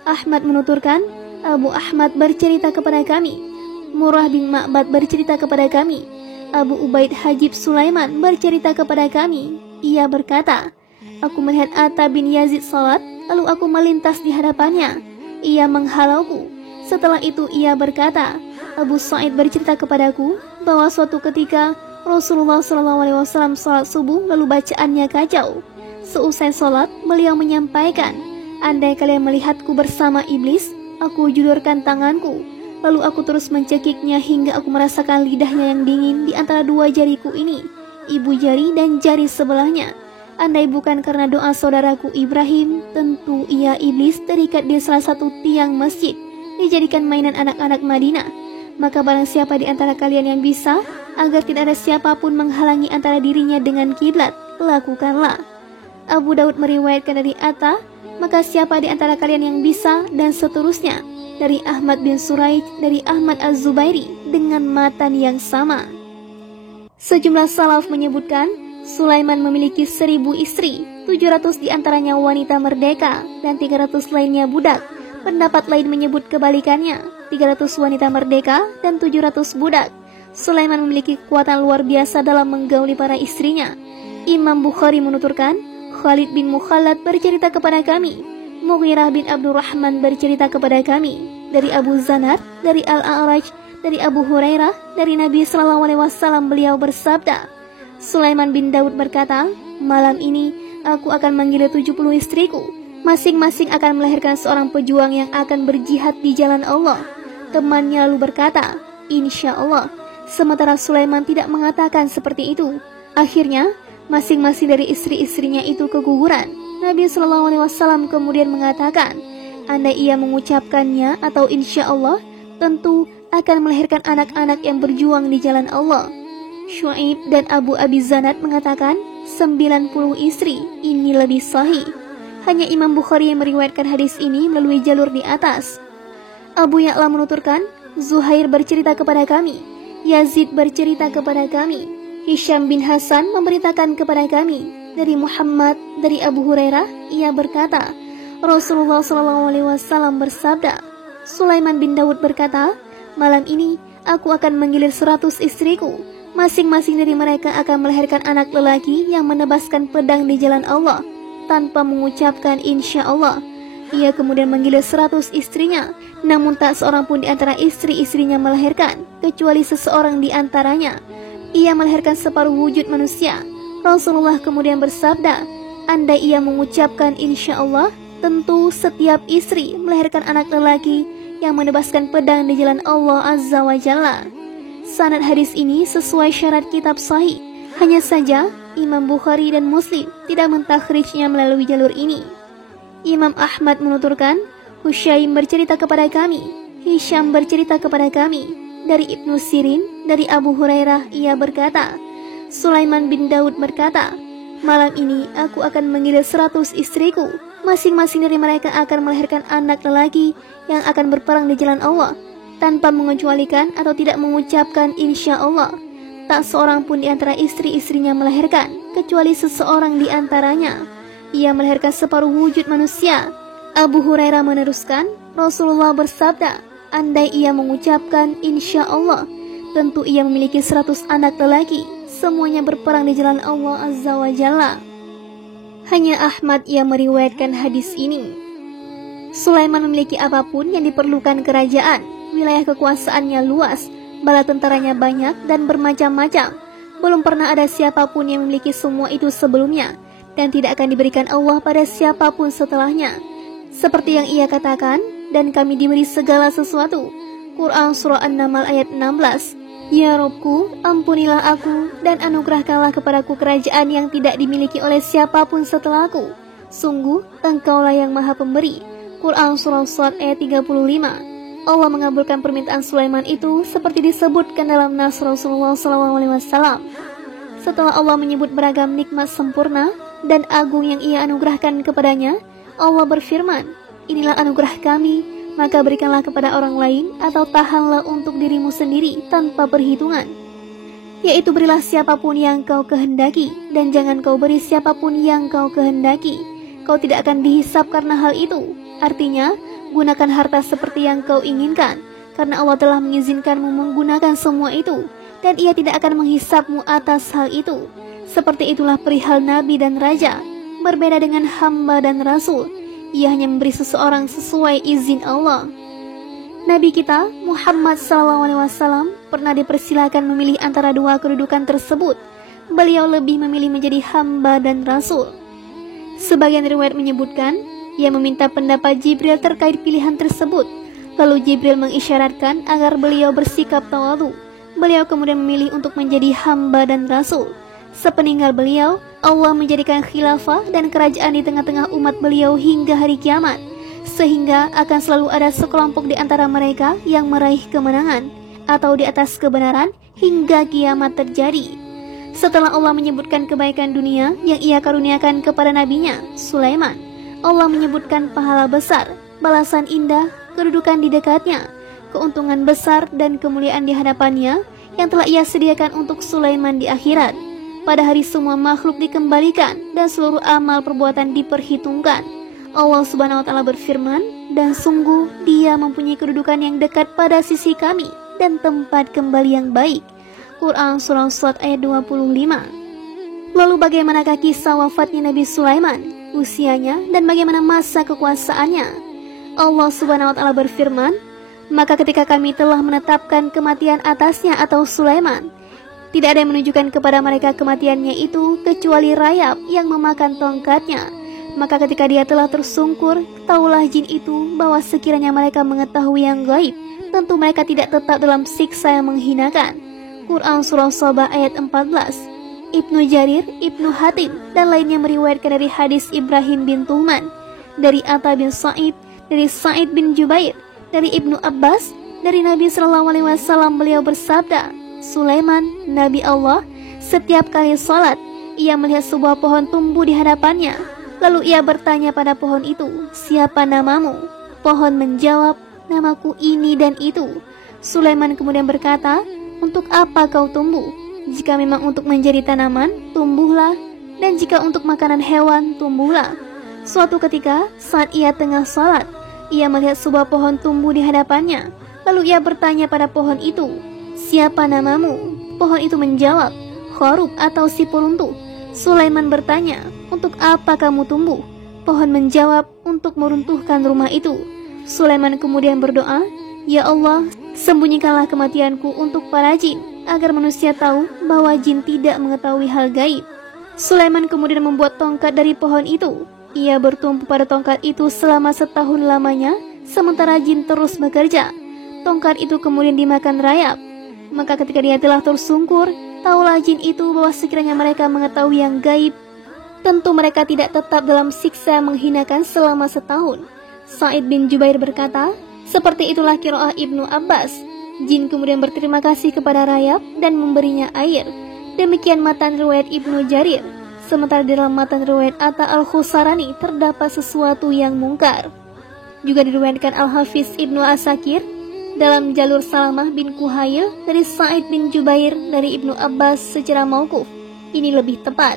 Ahmad menuturkan, Abu Ahmad bercerita kepada kami, Murrah bin Ma'bad bercerita kepada kami, Abu Ubaid Hajib Sulaiman bercerita kepada kami. Ia berkata, aku melihat Atta bin Yazid salat, lalu aku melintas di hadapannya. Ia menghalauku. Setelah itu ia berkata, Abu Sa'id bercerita kepadaku bahwa suatu ketika Rasulullah SAW salat subuh lalu bacaannya kacau. Seusai salat, beliau menyampaikan, andai kalian melihatku bersama iblis, aku julurkan tanganku. Lalu aku terus mencekiknya hingga aku merasakan lidahnya yang dingin di antara 2 jariku ini, ibu jari dan jari sebelahnya. Andai bukan karena doa saudaraku Ibrahim, tentu ia iblis terikat di salah satu tiang masjid, dijadikan mainan anak-anak Madinah. Maka barang siapa di antara kalian yang bisa, agar tidak ada siapapun menghalangi antara dirinya dengan kiblat, lakukanlah. Abu Daud meriwayatkan dari Atta, maka siapa di antara kalian yang bisa, dan seterusnya. Dari Ahmad bin Suraij, dari Ahmad Az-Zubairi, dengan matan yang sama. Sejumlah salaf menyebutkan, Sulaiman memiliki 1000 istri, 700 diantaranya wanita merdeka, dan 300 lainnya budak. Pendapat lain menyebut kebalikannya, 300 wanita merdeka dan 700 budak. Sulaiman memiliki kekuatan luar biasa dalam menggauli para istrinya. Imam Bukhari menuturkan, Khalid bin Mukhallad bercerita kepada kami, Mughirah bin Abdurrahman bercerita kepada kami, dari Abu Zanar, dari Al-A'raj, dari Abu Hurairah, dari Nabi SAW beliau bersabda, Sulaiman bin Daud berkata, malam ini aku akan manggil 70 istriku. Masing-masing akan melahirkan seorang pejuang yang akan berjihad di jalan Allah. Temannya lalu berkata, Insya Allah. Sementara Sulaiman tidak mengatakan seperti itu. Akhirnya, masing-masing dari istri-istrinya itu keguguran. Nabi SAW kemudian mengatakan, andai ia mengucapkannya atau Insya Allah, tentu akan melahirkan anak-anak yang berjuang di jalan Allah. Syuaib dan Abu Abi Zanad mengatakan 90 istri, ini lebih sahih. Hanya Imam Bukhari yang meriwayatkan hadis ini melalui jalur di atas. Abu Ya'la menuturkan, Zuhair bercerita kepada kami, Yazid bercerita kepada kami, Hisham bin Hasan memberitakan kepada kami, dari Muhammad, dari Abu Hurairah, ia berkata, Rasulullah SAW bersabda, Sulaiman bin Daud berkata, malam ini aku akan menggilir 100 istriku. Masing-masing dari mereka akan melahirkan anak lelaki yang menebaskan pedang di jalan Allah, tanpa mengucapkan Insya Allah. Ia kemudian menggilir 100 istrinya, namun tak seorang pun di antara istri-istrinya melahirkan, kecuali seseorang di antaranya. Ia melahirkan separuh wujud manusia. Rasulullah kemudian bersabda, andai ia mengucapkan Insya Allah, tentu setiap istri melahirkan anak lelaki yang menebaskan pedang di jalan Allah Azza wa Jalla. Sanad hadis ini sesuai syarat kitab sahih. Hanya saja Imam Bukhari dan Muslim tidak mentakhrijnya melalui jalur ini. Imam Ahmad menuturkan, Husyaim bercerita kepada kami, Hisham bercerita kepada kami, dari Ibnu Sirin, dari Abu Hurairah, ia berkata, Sulaiman bin Daud berkata, malam ini aku akan menggilir 100 istriku. Masing-masing dari mereka akan melahirkan anak lelaki yang akan berperang di jalan Allah, tanpa mengecualikan atau tidak mengucapkan Insya Allah. Tak seorang pun di antara istri-istrinya melahirkan, kecuali seseorang di antaranya. Ia melahirkan separuh wujud manusia. Abu Hurairah meneruskan, Rasulullah bersabda, andai ia mengucapkan Insya Allah, tentu ia memiliki 100 anak lelaki, semuanya berperang di jalan Allah Azza wa Jalla. Hanya Ahmad yang meriwayatkan hadis ini. Sulaiman memiliki apapun yang diperlukan kerajaan. Wilayah kekuasaannya luas, bala tentaranya banyak dan bermacam-macam. Belum pernah ada siapapun yang memiliki semua itu sebelumnya, dan tidak akan diberikan Allah pada siapapun setelahnya. Seperti yang ia katakan, dan kami diberi segala sesuatu. Quran Surah An-Naml ayat 16. Ya Robku, ampunilah aku dan anugerahkanlah kepadaku kerajaan yang tidak dimiliki oleh siapapun setelahku. Sungguh, Engkaulah yang Maha Pemberi. Quran Surah Shad ayat 35. Allah mengabulkan permintaan Sulaiman itu seperti disebutkan dalam nas Rasulullah SAW. Setelah Allah menyebut beragam nikmat sempurna dan agung yang Ia anugerahkan kepadanya, Allah berfirman, inilah anugerah kami, maka berikanlah kepada orang lain atau tahanlah untuk dirimu sendiri tanpa perhitungan. Yaitu berilah siapapun yang kau kehendaki dan jangan kau beri siapapun yang kau kehendaki. Kau tidak akan dihisap karena hal itu. Artinya, gunakan harta seperti yang kau inginkan, karena Allah telah mengizinkanmu menggunakan semua itu, dan Ia tidak akan menghisapmu atas hal itu. Seperti itulah perihal Nabi dan Raja. Berbeda dengan hamba dan Rasul, Ia hanya memberi seseorang sesuai izin Allah. Nabi kita, Muhammad SAW, pernah dipersilakan memilih antara dua kedudukan tersebut. Beliau lebih memilih menjadi hamba dan Rasul. Sebagian riwayat menyebutkan, Ia meminta pendapat Jibril terkait pilihan tersebut. Lalu Jibril mengisyaratkan agar beliau bersikap tawadhu. Beliau kemudian memilih untuk menjadi hamba dan Rasul. Sepeninggal beliau, Allah menjadikan khilafah dan kerajaan di tengah-tengah umat beliau hingga hari kiamat, sehingga akan selalu ada sekelompok di antara mereka yang meraih kemenangan atau di atas kebenaran hingga kiamat terjadi. Setelah Allah menyebutkan kebaikan dunia yang Ia karuniakan kepada nabinya, Sulaiman, Allah menyebutkan pahala besar, balasan indah, kedudukan di dekatnya, keuntungan besar dan kemuliaan di hadapannya yang telah Ia sediakan untuk Sulaiman di akhirat. Pada hari semua makhluk dikembalikan dan seluruh amal perbuatan diperhitungkan. Allah Subhanahu wa Ta'ala berfirman, dan sungguh Dia mempunyai kedudukan yang dekat pada sisi kami dan tempat kembali yang baik. Quran Surah Shad ayat 25. Lalu bagaimanakah kisah wafatnya Nabi Sulaiman, usianya dan bagaimana masa kekuasaannya? Allah Subhanahu wa Ta'ala berfirman, maka ketika kami telah menetapkan kematian atasnya atau Sulaiman, tidak ada yang menunjukkan kepada mereka kematiannya itu kecuali rayap yang memakan tongkatnya. Maka ketika dia telah tersungkur, taulah jin itu bahwa sekiranya mereka mengetahui yang gaib, tentu mereka tidak tetap dalam siksa yang menghinakan. Quran Surah Sabah ayat 14. Ibnu Jarir, Ibnu Hatim, dan lainnya meriwayatkan dari hadis Ibrahim bin Tuhman, dari Atta bin Sa'id, dari Sa'id bin Jubair, dari Ibnu Abbas, dari Nabi SAW. Beliau bersabda, Sulaiman, Nabi Allah, setiap kali sholat, ia melihat sebuah pohon tumbuh di hadapannya. Lalu ia bertanya pada pohon itu, siapa namamu? Pohon menjawab, namaku ini dan itu. Sulaiman kemudian berkata, untuk apa kau tumbuh? Jika memang untuk menjadi tanaman, tumbuhlah, dan jika untuk makanan hewan, tumbuhlah. Suatu ketika, saat ia tengah sholat, ia melihat sebuah pohon tumbuh di hadapannya. Lalu ia bertanya pada pohon itu, siapa namamu? Pohon itu menjawab, Khorub atau si peluntuh. Sulaiman bertanya, untuk apa kamu tumbuh? Pohon menjawab, untuk meruntuhkan rumah itu. Sulaiman kemudian berdoa, ya Allah, sembunyikanlah kematianku untuk para jin, agar manusia tahu bahwa jin tidak mengetahui hal gaib. Sulaiman kemudian membuat tongkat dari pohon itu. Ia bertumpu pada tongkat itu selama setahun lamanya, sementara jin terus bekerja. Tongkat itu kemudian dimakan rayap. Maka ketika dia telah tersungkur, taulah jin itu bahwa sekiranya mereka mengetahui yang gaib, tentu mereka tidak tetap dalam siksa yang menghinakan selama setahun. Sa'id bin Jubair berkata, seperti itulah qiraah Ibnu Abbas. Jin kemudian berterima kasih kepada rayap dan memberinya air. Demikian matan riwayat Ibnu Jarir. Sementara di dalam matan riwayat Atta al-Khusarani terdapat sesuatu yang mungkar. Juga diriwayatkan Al-Hafiz Ibnu Asakir dalam jalur Salamah bin Kuhail dari Sa'id bin Jubair dari Ibnu Abbas secara mauquf. Ini lebih tepat.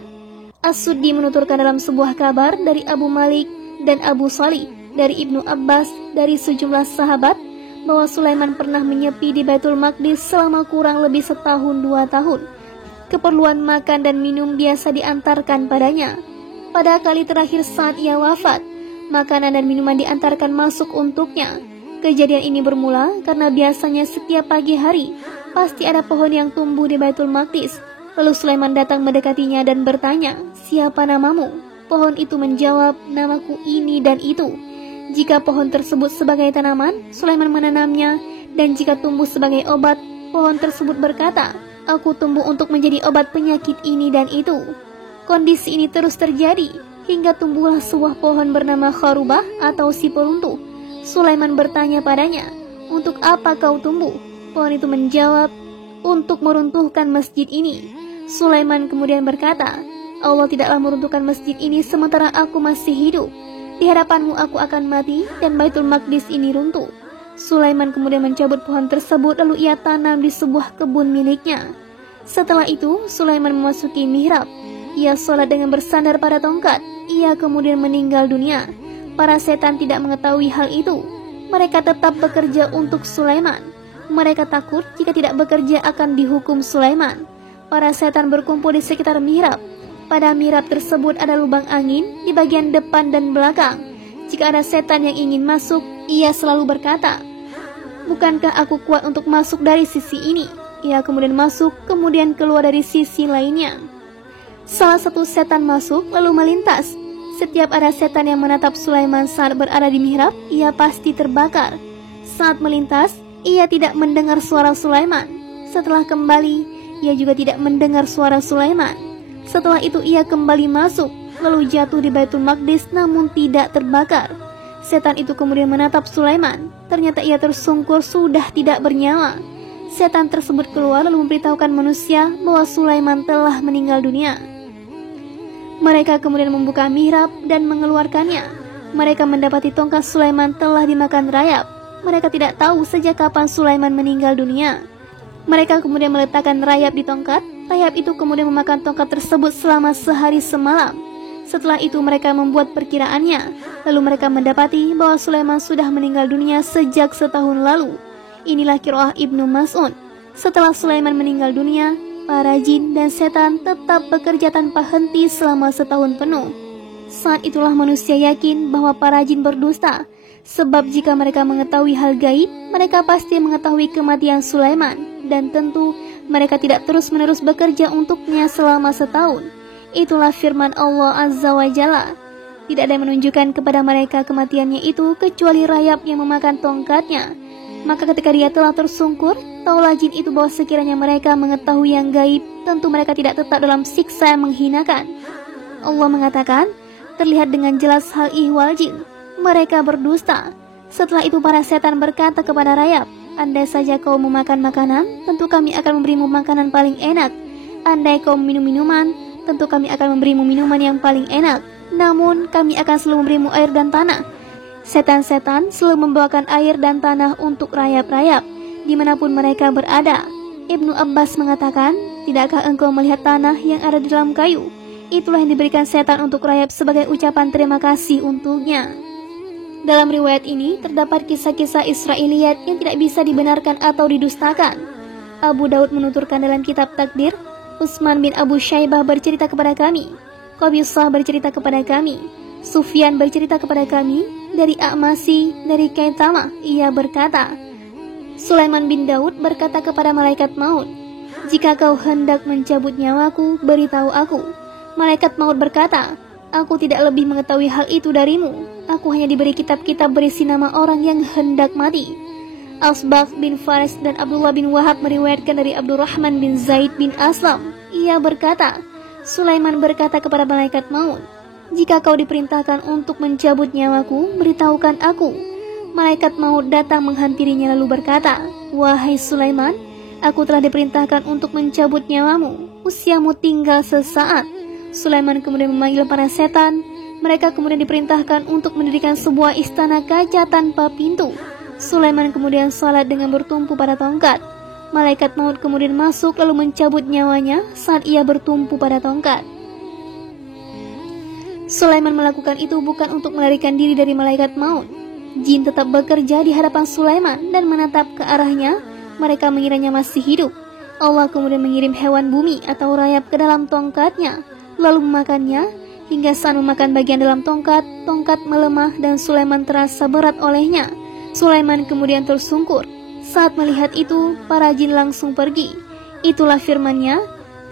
As-Suddi menuturkan dalam sebuah kabar dari Abu Malik dan Abu Salih dari Ibnu Abbas dari sejumlah sahabat bahwa Sulaiman pernah menyepi di Baitul Maqdis selama kurang lebih setahun 2 tahun. Keperluan makan dan minum biasa diantarkan padanya. Pada kali terakhir saat ia wafat, makanan dan minuman diantarkan masuk untuknya. Kejadian ini bermula karena biasanya setiap pagi hari pasti ada pohon yang tumbuh di Baitul Maqdis. Lalu Sulaiman datang mendekatinya dan bertanya, siapa namamu? Pohon itu menjawab, namaku ini dan itu. Jika pohon tersebut sebagai tanaman, Sulaiman menanamnya, dan jika tumbuh sebagai obat, Pohon tersebut berkata, "Aku tumbuh untuk menjadi obat penyakit ini dan itu." Kondisi ini terus terjadi hingga tumbuhlah sebuah pohon bernama Kharubah atau si peluntuh. Sulaiman bertanya padanya, "Untuk apa kau tumbuh?" Pohon itu menjawab, "Untuk meruntuhkan masjid ini." Sulaiman kemudian berkata, "Allah tidaklah meruntuhkan masjid ini sementara aku masih hidup. Di hadapanmu aku akan mati dan Baitul Maqdis ini runtuh." Sulaiman kemudian mencabut pohon tersebut lalu ia tanam di sebuah kebun miliknya. Setelah itu Sulaiman memasuki mihrab. Ia sholat dengan bersandar pada tongkat. Ia kemudian meninggal dunia. Para setan tidak mengetahui hal itu. Mereka tetap bekerja untuk Sulaiman. Mereka takut jika tidak bekerja akan dihukum Sulaiman. Para setan berkumpul di sekitar mihrab. Pada mihrab tersebut ada lubang angin di bagian depan dan belakang. Jika ada setan yang ingin masuk, ia selalu berkata, "Bukankah aku kuat untuk masuk dari sisi ini?" Ia kemudian masuk, kemudian keluar dari sisi lainnya. Salah satu setan masuk lalu melintas. Setiap ada setan yang menatap Sulaiman saat berada di mihrab, ia pasti terbakar. Saat melintas, ia tidak mendengar suara Sulaiman. Setelah kembali, ia juga tidak mendengar suara Sulaiman. Setelah itu ia kembali masuk, lalu jatuh di Baitul Maqdis namun tidak terbakar. Setan itu kemudian menatap Sulaiman. Ternyata ia tersungkur sudah tidak bernyawa. Setan tersebut keluar lalu memberitahukan manusia bahwa Sulaiman telah meninggal dunia. Mereka kemudian membuka mihrab dan mengeluarkannya. Mereka mendapati tongkat Sulaiman telah dimakan rayap. Mereka tidak tahu sejak kapan Sulaiman meninggal dunia. Mereka kemudian meletakkan rayap di tongkat. Rayap itu kemudian memakan tongkat tersebut selama sehari semalam. Setelah itu mereka membuat perkiraannya. Lalu mereka mendapati bahwa Sulaiman sudah meninggal dunia sejak setahun lalu. Inilah qiraah Ibnu Mas'ud. Setelah Sulaiman meninggal dunia, para jin dan setan tetap bekerja tanpa henti selama setahun penuh. Saat itulah manusia yakin bahwa para jin berdusta. Sebab jika mereka mengetahui hal gaib, mereka pasti mengetahui kematian Sulaiman. Dan tentu mereka tidak terus-menerus bekerja untuknya selama setahun. Itulah firman Allah Azza wa Jalla. Tidak ada yang menunjukkan kepada mereka kematiannya itu kecuali rayap yang memakan tongkatnya. Maka ketika dia telah tersungkur, taulah jin itu bahwa sekiranya mereka mengetahui yang gaib, tentu mereka tidak tetap dalam siksa yang menghinakan. Allah mengatakan, terlihat dengan jelas hal ihwal jin. Mereka berdusta. Setelah itu para setan berkata kepada rayap, "Andai saja kau memakan makanan, tentu kami akan memberimu makanan paling enak. Andai kau minum minuman, tentu kami akan memberimu minuman yang paling enak. Namun kami akan selalu memberimu air dan tanah." Setan-setan selalu membawakan air dan tanah untuk rayap-rayap dimanapun mereka berada. Ibnu Abbas mengatakan, "Tidakkah engkau melihat tanah yang ada di dalam kayu? Itulah yang diberikan setan untuk rayap sebagai ucapan terima kasih untuknya." Dalam riwayat ini terdapat kisah-kisah Israiliyat yang tidak bisa dibenarkan atau didustakan. Abu Daud menuturkan dalam kitab Takdir, Utsman bin Abu Syaibah bercerita kepada kami, Qabisah bercerita kepada kami, Sufyan bercerita kepada kami, dari A'masi, dari Kaitama, ia berkata, Sulaiman bin Daud berkata kepada malaikat maut, "Jika kau hendak mencabut nyawaku, beritahu aku." Malaikat maut berkata, "Aku tidak lebih mengetahui hal itu darimu. Aku hanya diberi kitab-kitab berisi nama orang yang hendak mati." Asbagh bin Faris dan Abdullah bin Wahab meriwayatkan dari Abdurrahman bin Zaid bin Aslam. Ia berkata, Sulaiman berkata kepada malaikat maut, "Jika kau diperintahkan untuk mencabut nyawaku, beritahukan aku." Malaikat maut datang menghampirinya lalu berkata, "Wahai Sulaiman, aku telah diperintahkan untuk mencabut nyawamu. Usiamu tinggal sesaat." Sulaiman kemudian memanggil para setan. Mereka kemudian diperintahkan untuk mendirikan sebuah istana kaca tanpa pintu. Sulaiman kemudian salat dengan bertumpu pada tongkat. Malaikat maut kemudian masuk lalu mencabut nyawanya saat ia bertumpu pada tongkat. Sulaiman melakukan itu bukan untuk melarikan diri dari malaikat maut. Jin tetap bekerja di hadapan Sulaiman dan menatap ke arahnya. Mereka mengiranya masih hidup. Allah kemudian mengirim hewan bumi atau rayap ke dalam tongkatnya, lalu memakannya. Hingga saat memakan bagian dalam tongkat, tongkat melemah dan Sulaiman terasa berat olehnya. Sulaiman kemudian tersungkur. Saat melihat itu, para jin langsung pergi. Itulah firman-Nya,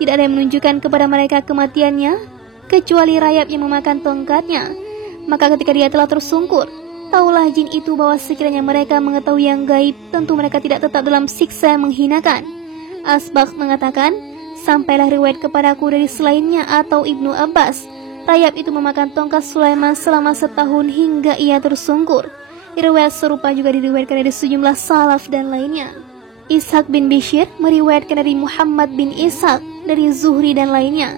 tidak ada yang menunjukkan kepada mereka kematiannya, kecuali rayap yang memakan tongkatnya. Maka ketika dia telah tersungkur, Taulah jin itu bahwa sekiranya mereka mengetahui yang gaib, tentu mereka tidak tetap dalam siksa yang menghinakan. Asbagh mengatakan, sampailah riwayat kepadaku dari selainnya atau Ibnu Abbas. Rayap itu memakan tongkat Sulaiman selama setahun hingga ia tersungkur. Riwayat serupa juga diriwayatkan dari sejumlah salaf dan lainnya. Ishaq bin Bishr meriwayatkan dari Muhammad bin Ishaq dari Zuhri dan lainnya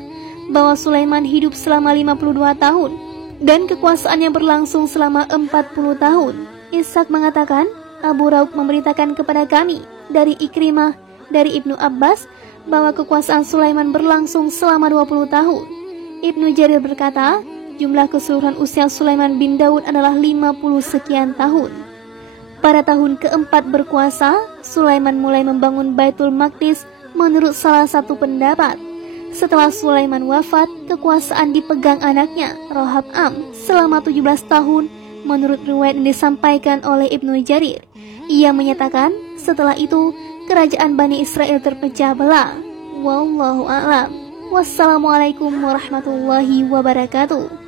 bahwa Sulaiman hidup selama 52 tahun dan kekuasaannya berlangsung selama 40 tahun. Ishaq mengatakan, Abu Rauk memberitakan kepada kami dari Ikrimah dari Ibnu Abbas bahwa kekuasaan Sulaiman berlangsung selama 20 tahun. Ibnu Jarir berkata, jumlah keseluruhan usia Sulaiman bin Daud adalah 50 sekian tahun. Pada tahun keempat berkuasa, Sulaiman mulai membangun Baitul Maqdis menurut salah satu pendapat. Setelah Sulaiman wafat, kekuasaan dipegang anaknya, Rohab-am, selama 17 tahun menurut riwayat yang disampaikan oleh Ibnu Jarir. Ia menyatakan, setelah itu, kerajaan Bani Israel terpecah belah. Wallahu a'lam. Wassalamualaikum warahmatullahi wabarakatuh.